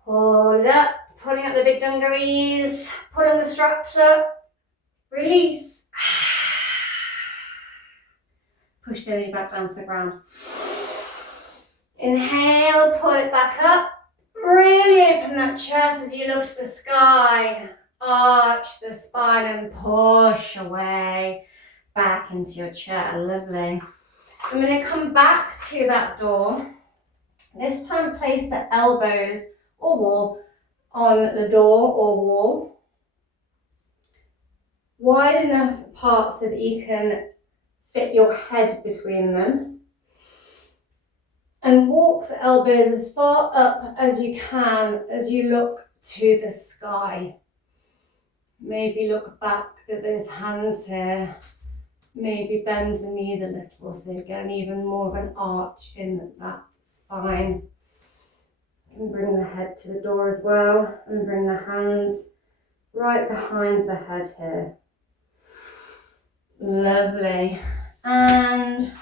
Pull it up, pulling up the big dungarees, pulling the straps up, release. Push the energy back down to the ground. Inhale, pull it back up. Really open that chest as you look to the sky. Arch the spine and push away back into your chair. Lovely. I'm going to come back to that door. This time place the elbows or wall on the door or wall. Wide enough apart so that you can fit your head between them. And walk the elbows as far up as you can as you look to the sky. Maybe look back at those hands here. Maybe bend the knees a little so you get even more of an arch in that spine. And bring the head to the door as well, and bring the hands right behind the head here. Lovely. And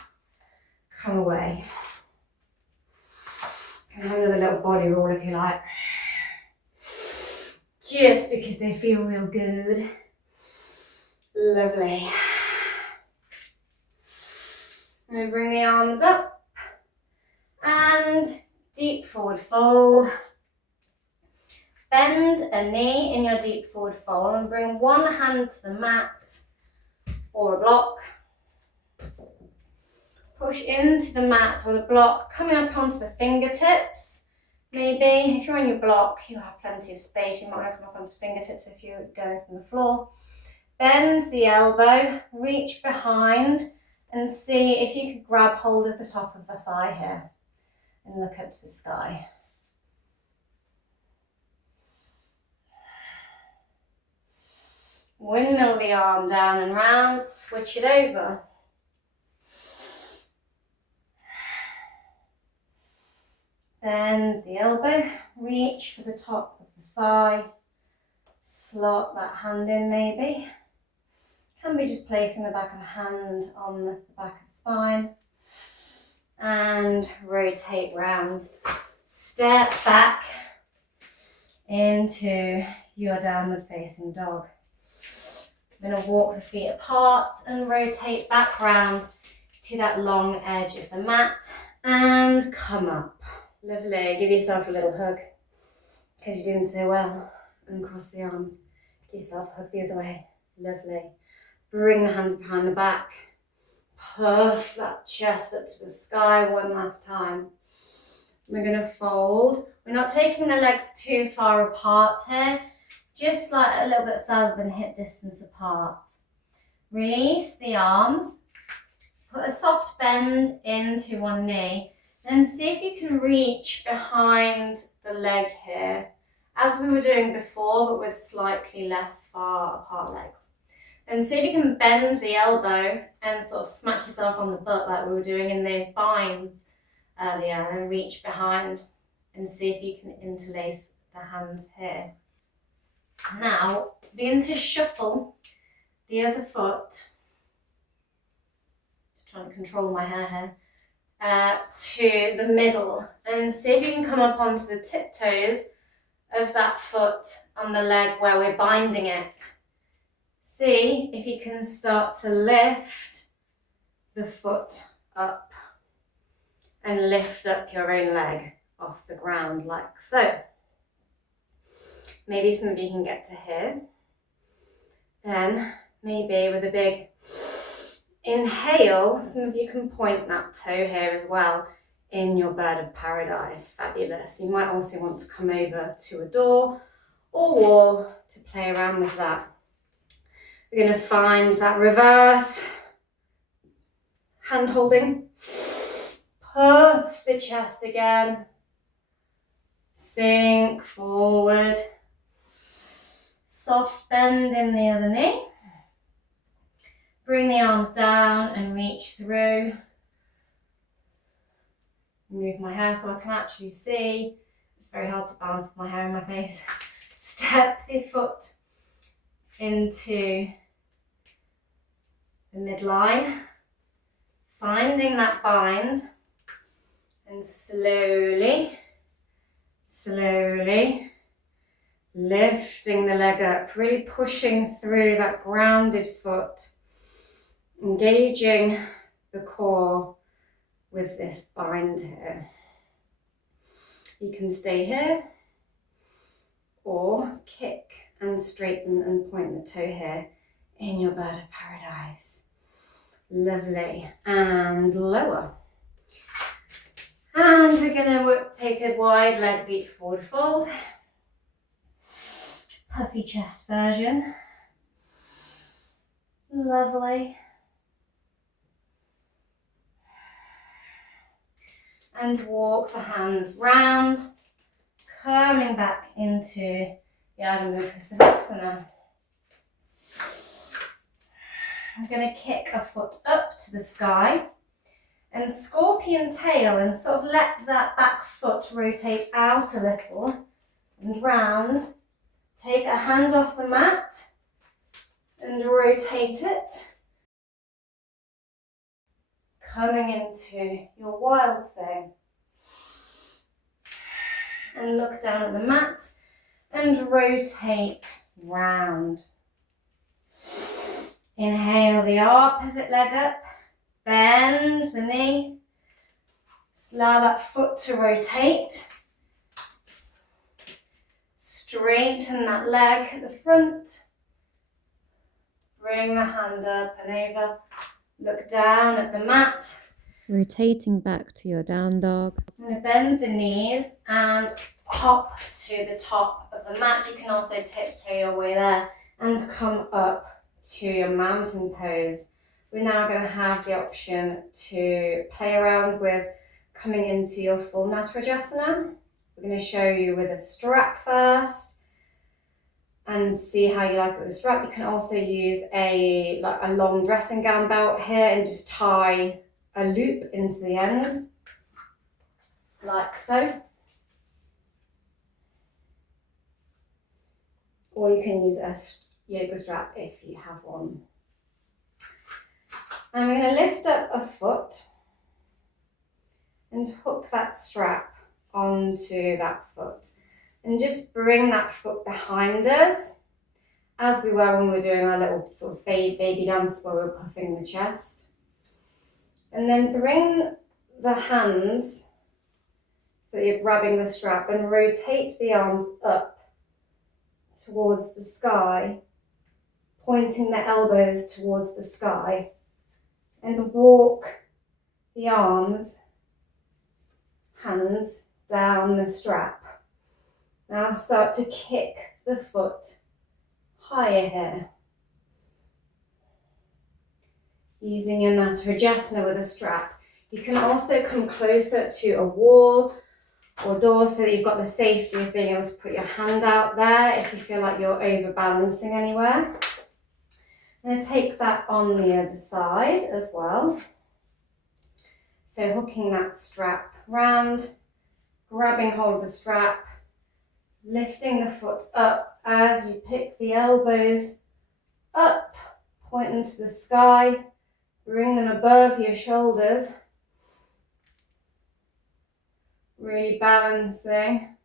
come away. Can have another little body roll if you like. Just because they feel real good. Lovely. And bring the arms up and deep forward fold. Bend a knee in your deep forward fold and bring one hand to the mat or a block. Push into the mat or the block, coming up onto the fingertips. Maybe if you're on your block, you have plenty of space. You might want to come up onto the fingertips if you're going from the floor. Bend the elbow, reach behind and see if you can grab hold of the top of the thigh here and look up to the sky. Windmill the arm down and round, switch it over. Bend the elbow, reach for the top of the thigh, slot that hand in maybe. Can be just placing the back of the hand on the back of the spine. And rotate round. Step back into your downward facing dog. I'm going to walk the feet apart and rotate back round to that long edge of the mat and come up. Lovely. Give yourself a little hug because you're doing so well. And cross the arms. Give yourself a hug the other way. Lovely. Bring the hands behind the back. Puff that chest up to the sky one last time. We're going to fold. We're not taking the legs too far apart here. Just like a little bit further than hip distance apart. Release the arms. Put a soft bend into one knee. And see if you can reach behind the leg here. As we were doing before, but with slightly less far apart legs. And see if you can bend the elbow and sort of smack yourself on the butt like we were doing in those binds earlier, and reach behind and see if you can interlace the hands here. Now, begin to shuffle the other foot, just trying to control my hair here, to the middle and see if you can come up onto the tiptoes of that foot on the leg where we're binding it. See if you can start to lift the foot up and lift up your own leg off the ground like so. Maybe some of you can get to here. Then maybe with a big inhale, some of you can point that toe here as well in your bird of paradise. Fabulous. You might also want to come over to a door or wall to play around with that. We're going to find that reverse hand holding. Puff the chest again. Sink forward. Soft bend in the other knee. Bring the arms down and reach through. Move my hair so I can actually see. It's very hard to balance with my hair in my face. Step the foot into the midline, finding that bind, and slowly, slowly lifting the leg up, really pushing through that grounded foot, engaging the core with this bind here. You can stay here or kick and straighten and point the toe here in your bird of paradise. Lovely. And lower. And we're going to take a wide leg deep forward fold. Puffy chest version. Lovely. And walk the hands round, coming back into the Dhandurasana. I'm going to kick a foot up to the sky and scorpion tail and sort of let that back foot rotate out a little and round. Take a hand off the mat and rotate it. Coming into your wild thing. And look down at the mat and rotate round. Inhale the opposite leg up, bend the knee, allow that foot to rotate. Straighten that leg at the front. Bring the hand up and over. Look down at the mat. Rotating back to your down dog. I'm going to bend the knees and hop to the top of the mat. You can also tiptoe your way there and come up to your mountain pose. We're now going to have the option to play around with coming into your full Natarajasana. We're going to show you with a strap first and see how you like it with a strap. You can also use a long dressing gown belt here and just tie a loop into the end, like so. Or you can use a yoga strap if you have one. And we're going to lift up a foot and hook that strap onto that foot. And just bring that foot behind us, as we were when we were doing our little sort of baby dance where we were puffing the chest. And then bring the hands, so you're grabbing the strap, and rotate the arms up towards the sky, pointing the elbows towards the sky, and walk the arms, hands down the strap. Now start to kick the foot higher here. Using your Natarajasana with a strap. You can also come closer to a wall or door so that you've got the safety of being able to put your hand out there if you feel like you're overbalancing anywhere. I'm going to take that on the other side as well. So hooking that strap round, grabbing hold of the strap, lifting the foot up as you pick the elbows up, pointing to the sky, bring them above your shoulders, really balancing,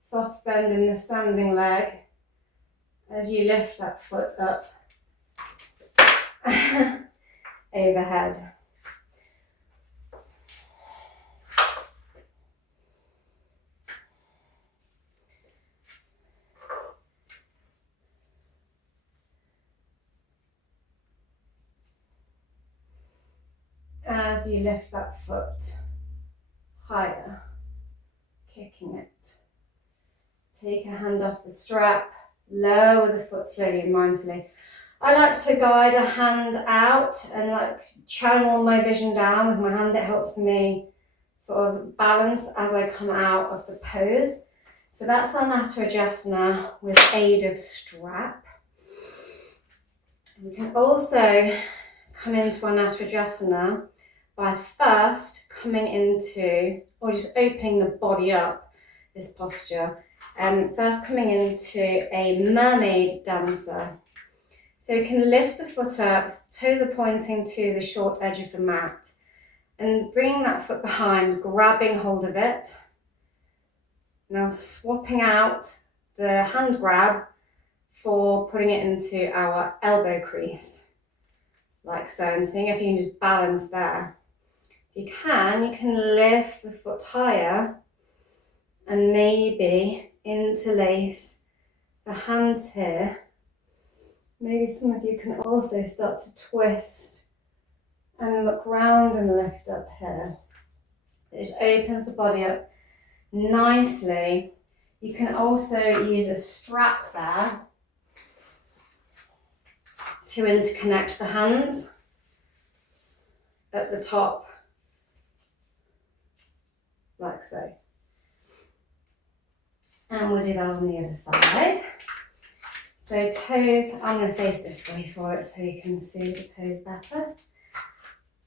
soft bend in the standing leg as you lift that foot up overhead. As you lift that foot higher, kicking it. Take a hand off the strap, lower the foot slowly and mindfully. I like to guide a hand out and channel my vision down with my hand. It helps me sort of balance as I come out of the pose. So that's our Natarajasana with aid of strap. We can also come into our Natarajasana by first coming into, or just opening the body up, this posture. First coming into a mermaid dancer. So you can lift the foot up, toes are pointing to the short edge of the mat, and bring that foot behind, grabbing hold of it. Now swapping out the hand grab for putting it into our elbow crease, like so, and seeing if you can just balance there. If you can lift the foot higher and maybe interlace the hands here. Maybe some of you can also start to twist and look round and lift up here. It just opens the body up nicely. You can also use a strap there to interconnect the hands at the top, like so. And we'll do that on the other side. So toes, I'm going to face this way for it so you can see the pose better.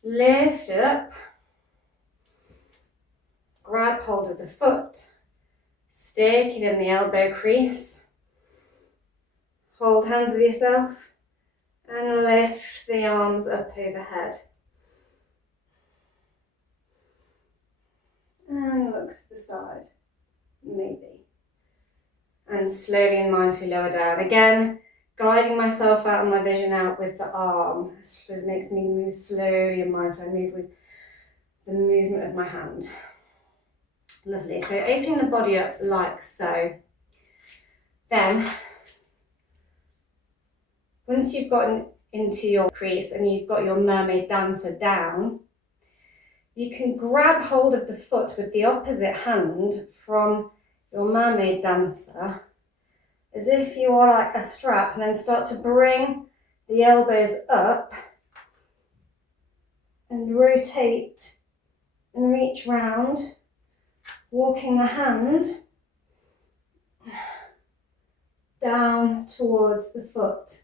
Lift it up, grab hold of the foot, stick it in the elbow crease, hold hands with yourself, and lift the arms up overhead. And look to the side, maybe. And slowly and mindfully lower down. Again, guiding myself out of my vision out with the arm. This makes me move slowly and mindfully. I move with the movement of my hand. Lovely. So opening the body up like so. Then, once you've gotten into your crease and you've got your mermaid dancer down, you can grab hold of the foot with the opposite hand from your mermaid dancer, as if you are like a strap, and then start to bring the elbows up and rotate and reach round, walking the hand down towards the foot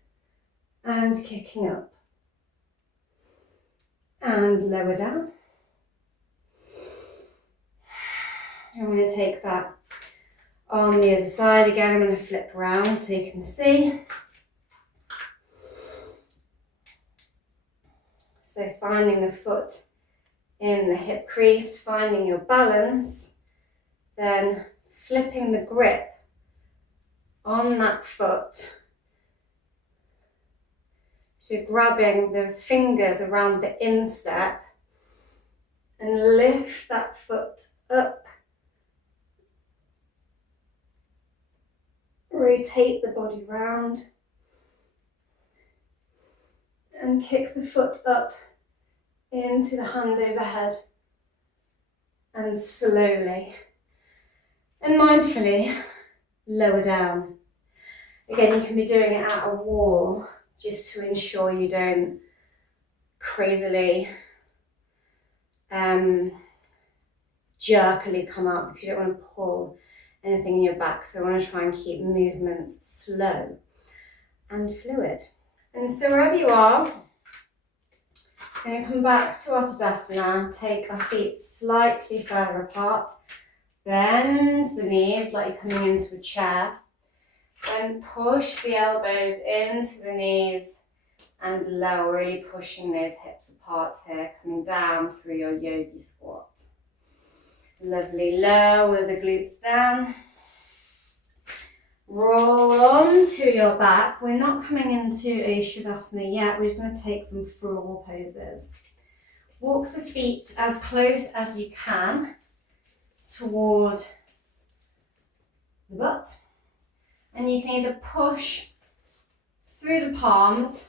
and kicking up and lower down. I'm going to take that on the other side again. I'm going to flip around so you can see. So finding the foot in the hip crease, finding your balance, then flipping the grip on that foot. So grabbing the fingers around the instep and lift that foot up. Rotate the body round and kick the foot up into the hand overhead, and slowly and mindfully lower down. Again, you can be doing it at a wall just to ensure you don't crazily jerkily come up, because you don't want to pull anything in your back. So I want to try and keep movements slow and fluid. And so wherever you are, we're going to come back to Natarajasana, take our feet slightly further apart, bend the knees like you're coming into a chair, then push the elbows into the knees and lower, really pushing those hips apart here, coming down through your yogi squat. Lovely, lower the glutes down. Roll onto your back. We're not coming into a shavasana yet. We're just going to take some floor poses. Walk the feet as close as you can toward the butt. And you can either push through the palms,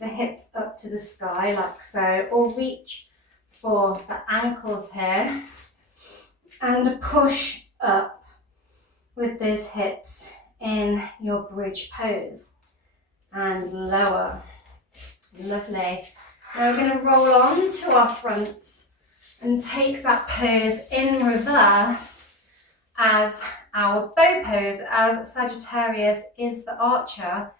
the hips up to the sky like so, or reach for the ankles here and push up with those hips in your bridge pose and lower. Lovely. Now we're going to roll on to our fronts and take that pose in reverse as our bow pose, as Sagittarius is the archer.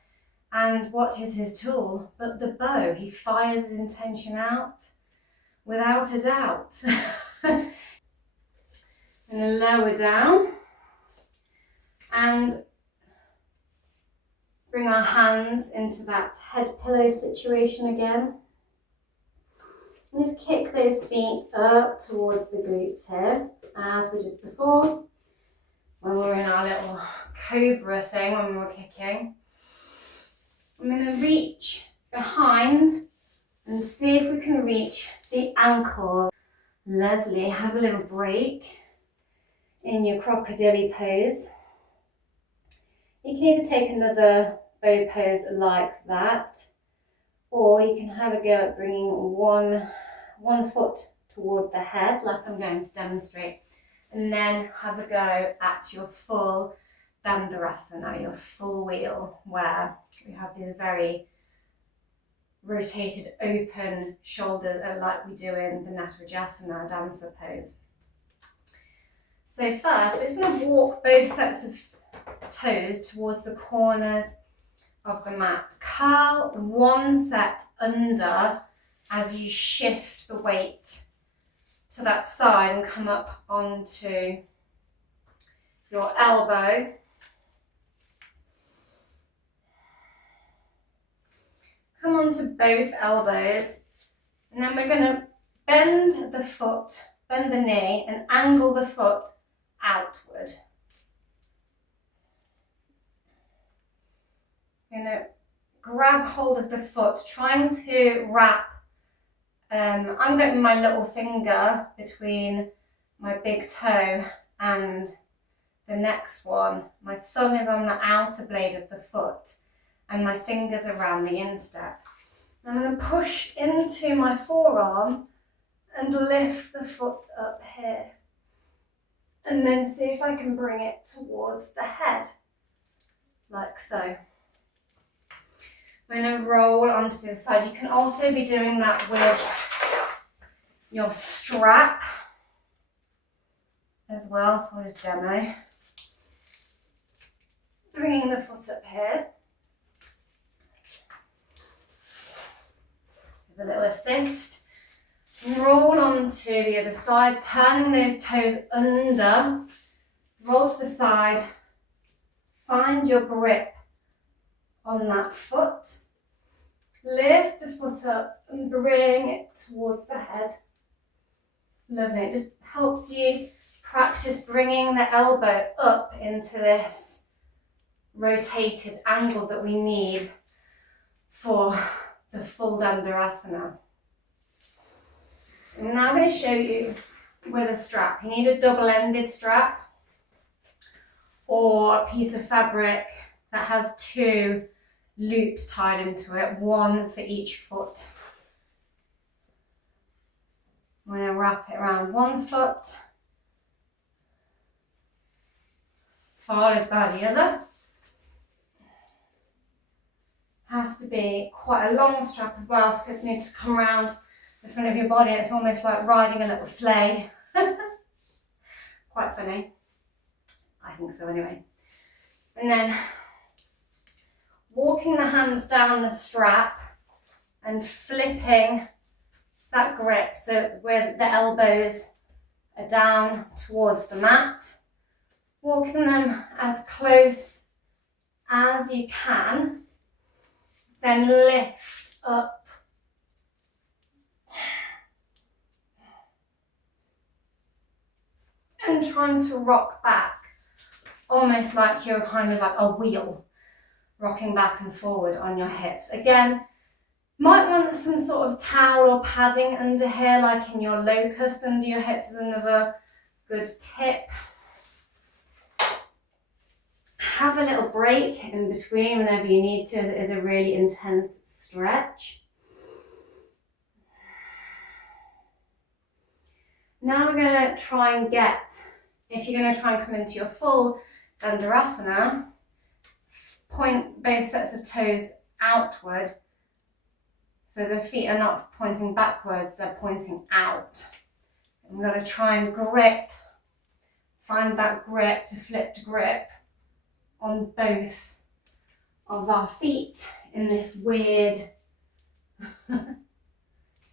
And what is his tool but the bow? He fires his intention out without a doubt. And lower down and bring our hands into that head pillow situation again. And just kick those feet up towards the glutes here, as we did before when we were in our little cobra thing when we were kicking. I'm going to reach behind and see if we can reach the ankle. Lovely. Have a little break in your crocodile pose. You can either take another bow pose like that, or you can have a go at bringing one foot toward the head, like I'm going to demonstrate, and then have a go at your full Dhandurasana, your full wheel, where we have these very rotated open shoulders like we do in the Natarajasana dancer pose. So first, we're just going to walk both sets of toes towards the corners of the mat. Curl one set under as you shift the weight to that side and come up onto your elbow. Come onto both elbows, and then we're going to bend the foot, bend the knee, and angle the foot outward. You're going to grab hold of the foot, trying to wrap. I'm getting my little finger between my big toe and the next one. My thumb is on the outer blade of the foot, and my fingers around the instep. I'm going to push into my forearm and lift the foot up here. And then see if I can bring it towards the head, like so. I'm going to roll onto the side. You can also be doing that with your strap as well, so I'll just demo. Bringing the foot up here. There's a little assist. Roll onto the other side, turning those toes under. Roll to the side. Find your grip on that foot. Lift the foot up and bring it towards the head. Lovely. It just helps you practice bringing the elbow up into this rotated angle that we need for the full Dhandurasana. I'm now going to show you with a strap. You need a double-ended strap or a piece of fabric that has two loops tied into it, one for each foot. I'm going to wrap it around one foot, followed by the other. Has to be quite a long strap as well, so it needs to come around the front of your body. It's almost like riding a little sleigh. Quite funny. I think so anyway. And then walking the hands down the strap and flipping that grip so where the elbows are down towards the mat. Walking them as close as you can. Then lift up. And trying to rock back, almost like you're kind of like a wheel, rocking back and forward on your hips. Again, might want some sort of towel or padding under here, like in your locust under your hips is another good tip. Have a little break in between whenever you need to, as it is a really intense stretch. Now we're going to try and get, if you're going to try and come into your full Dhandurasana, point both sets of toes outward. So the feet are not pointing backwards, they're pointing out. And we're going to try and grip, find that grip, the flipped grip on both of our feet in this weird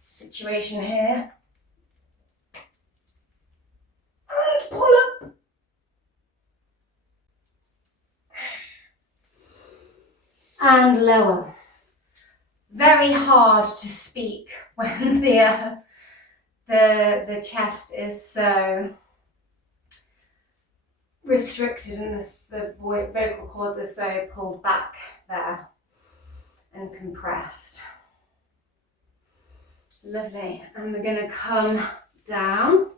situation here. And pull up. And lower. Very hard to speak when the chest is so restricted and the vocal cords are so pulled back there and compressed. Lovely. And we're going to come down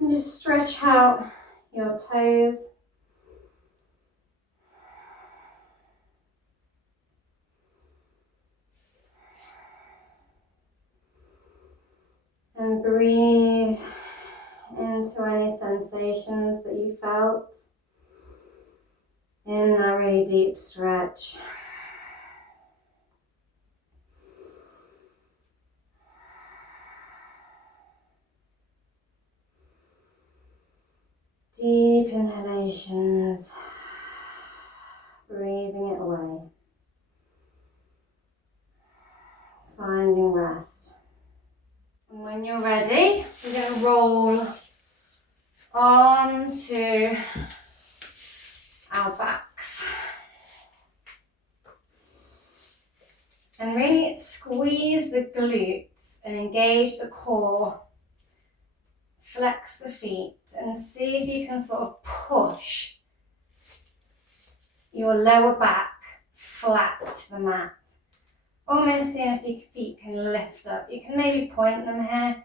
and just stretch out your toes. And breathe into any sensations that you felt in that really deep stretch. Deep inhalations, breathing it away, finding rest. And when you're ready, we're going to roll onto our backs. And really squeeze the glutes and engage the core. Flex the feet and see if you can sort of push your lower back flat to the mat. Almost seeing if your feet can lift up. You can maybe point them here,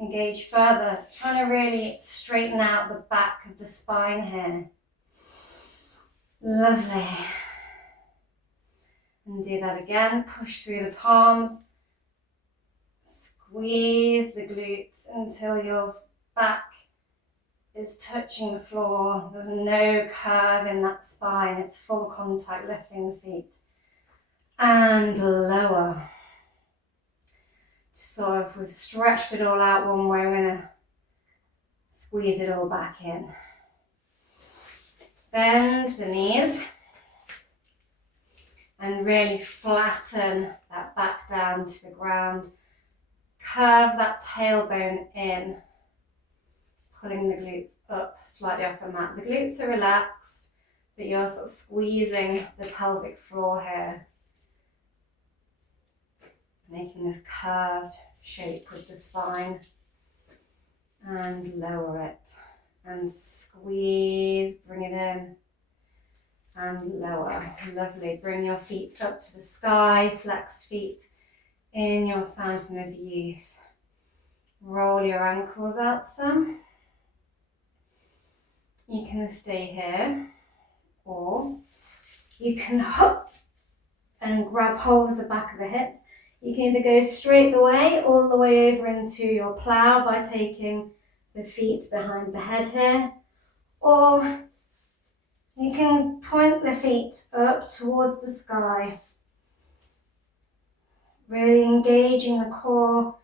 engage further, trying to really straighten out the back of the spine here. Lovely. And do that again, push through the palms, squeeze the glutes until your back is touching the floor. There's no curve in that spine, it's full contact, lifting the feet. And lower. So if we've stretched it all out one way, we're going to squeeze it all back in. Bend the knees and really flatten that back down to the ground. Curve that tailbone in, pulling the glutes up slightly off the mat. The glutes are relaxed, but you're sort of squeezing the pelvic floor here, making this curved shape with the spine. And lower it. And squeeze, bring it in. And lower. Lovely. Bring your feet up to the sky, flexed feet in your fountain of youth. Roll your ankles out some. You can stay here, or you can hop and grab hold of the back of the hips. You can either go straight away, all the way over into your plow by taking the feet behind the head here, or you can point the feet up towards the sky, really engaging the core,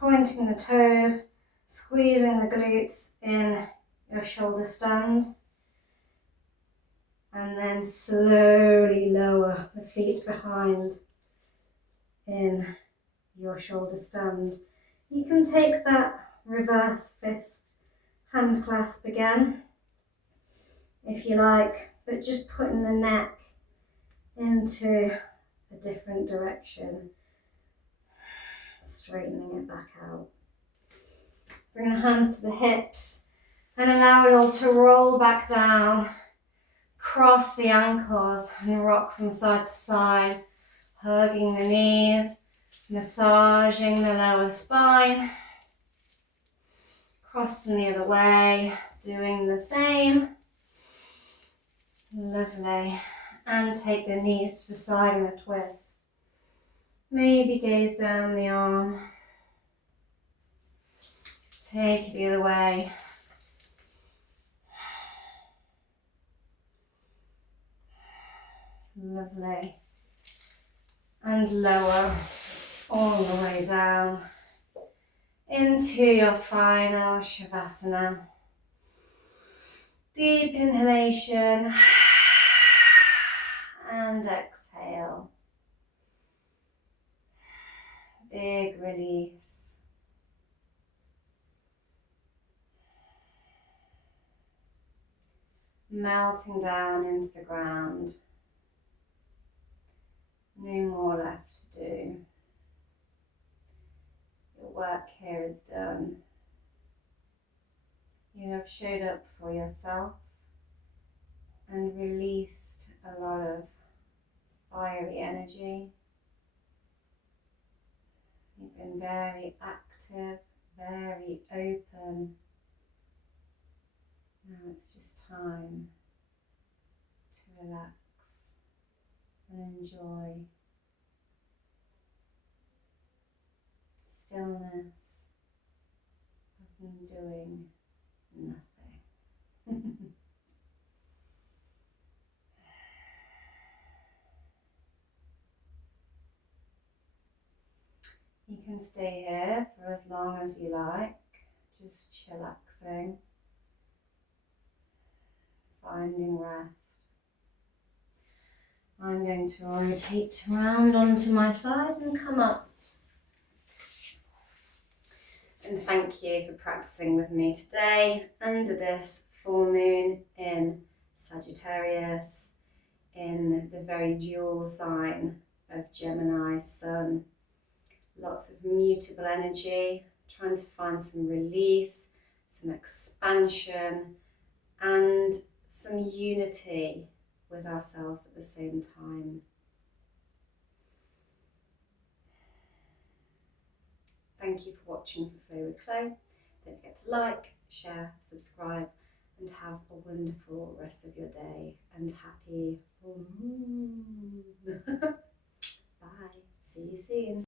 pointing the toes, squeezing the glutes in your shoulder stand, and then slowly lower the feet behind in your shoulder stand. You can take that reverse fist hand clasp again if you like, but just putting the neck into a different direction, straightening it back out. Bring the hands to the hips and allow it all to roll back down. Cross the ankles and rock from side to side, hugging the knees, massaging the lower spine. Crossing the other way, doing the same. Lovely. And take the knees to the side in a twist. Maybe gaze down the arm. Take it the other way. Lovely. And lower all the way down into your final shavasana. Deep inhalation and exhale. Big release. Melting down into the ground. No more left to do. Your work here is done. You have showed up for yourself and released a lot of fiery energy. You've been very active, very open. Now it's just time to relax and enjoy stillness of doing nothing. You can stay here for as long as you like, just chillaxing, finding rest. I'm going to rotate around onto my side and come up. And thank you for practicing with me today under this full moon in Sagittarius, in the very dual sign of Gemini Sun. Lots of mutable energy, trying to find some release, some expansion, and some unity with ourselves at the same time. Thank you for watching for Flow with Chloe. Don't forget to like, share, subscribe, and have a wonderful rest of your day and happy full moon. Bye. See you soon.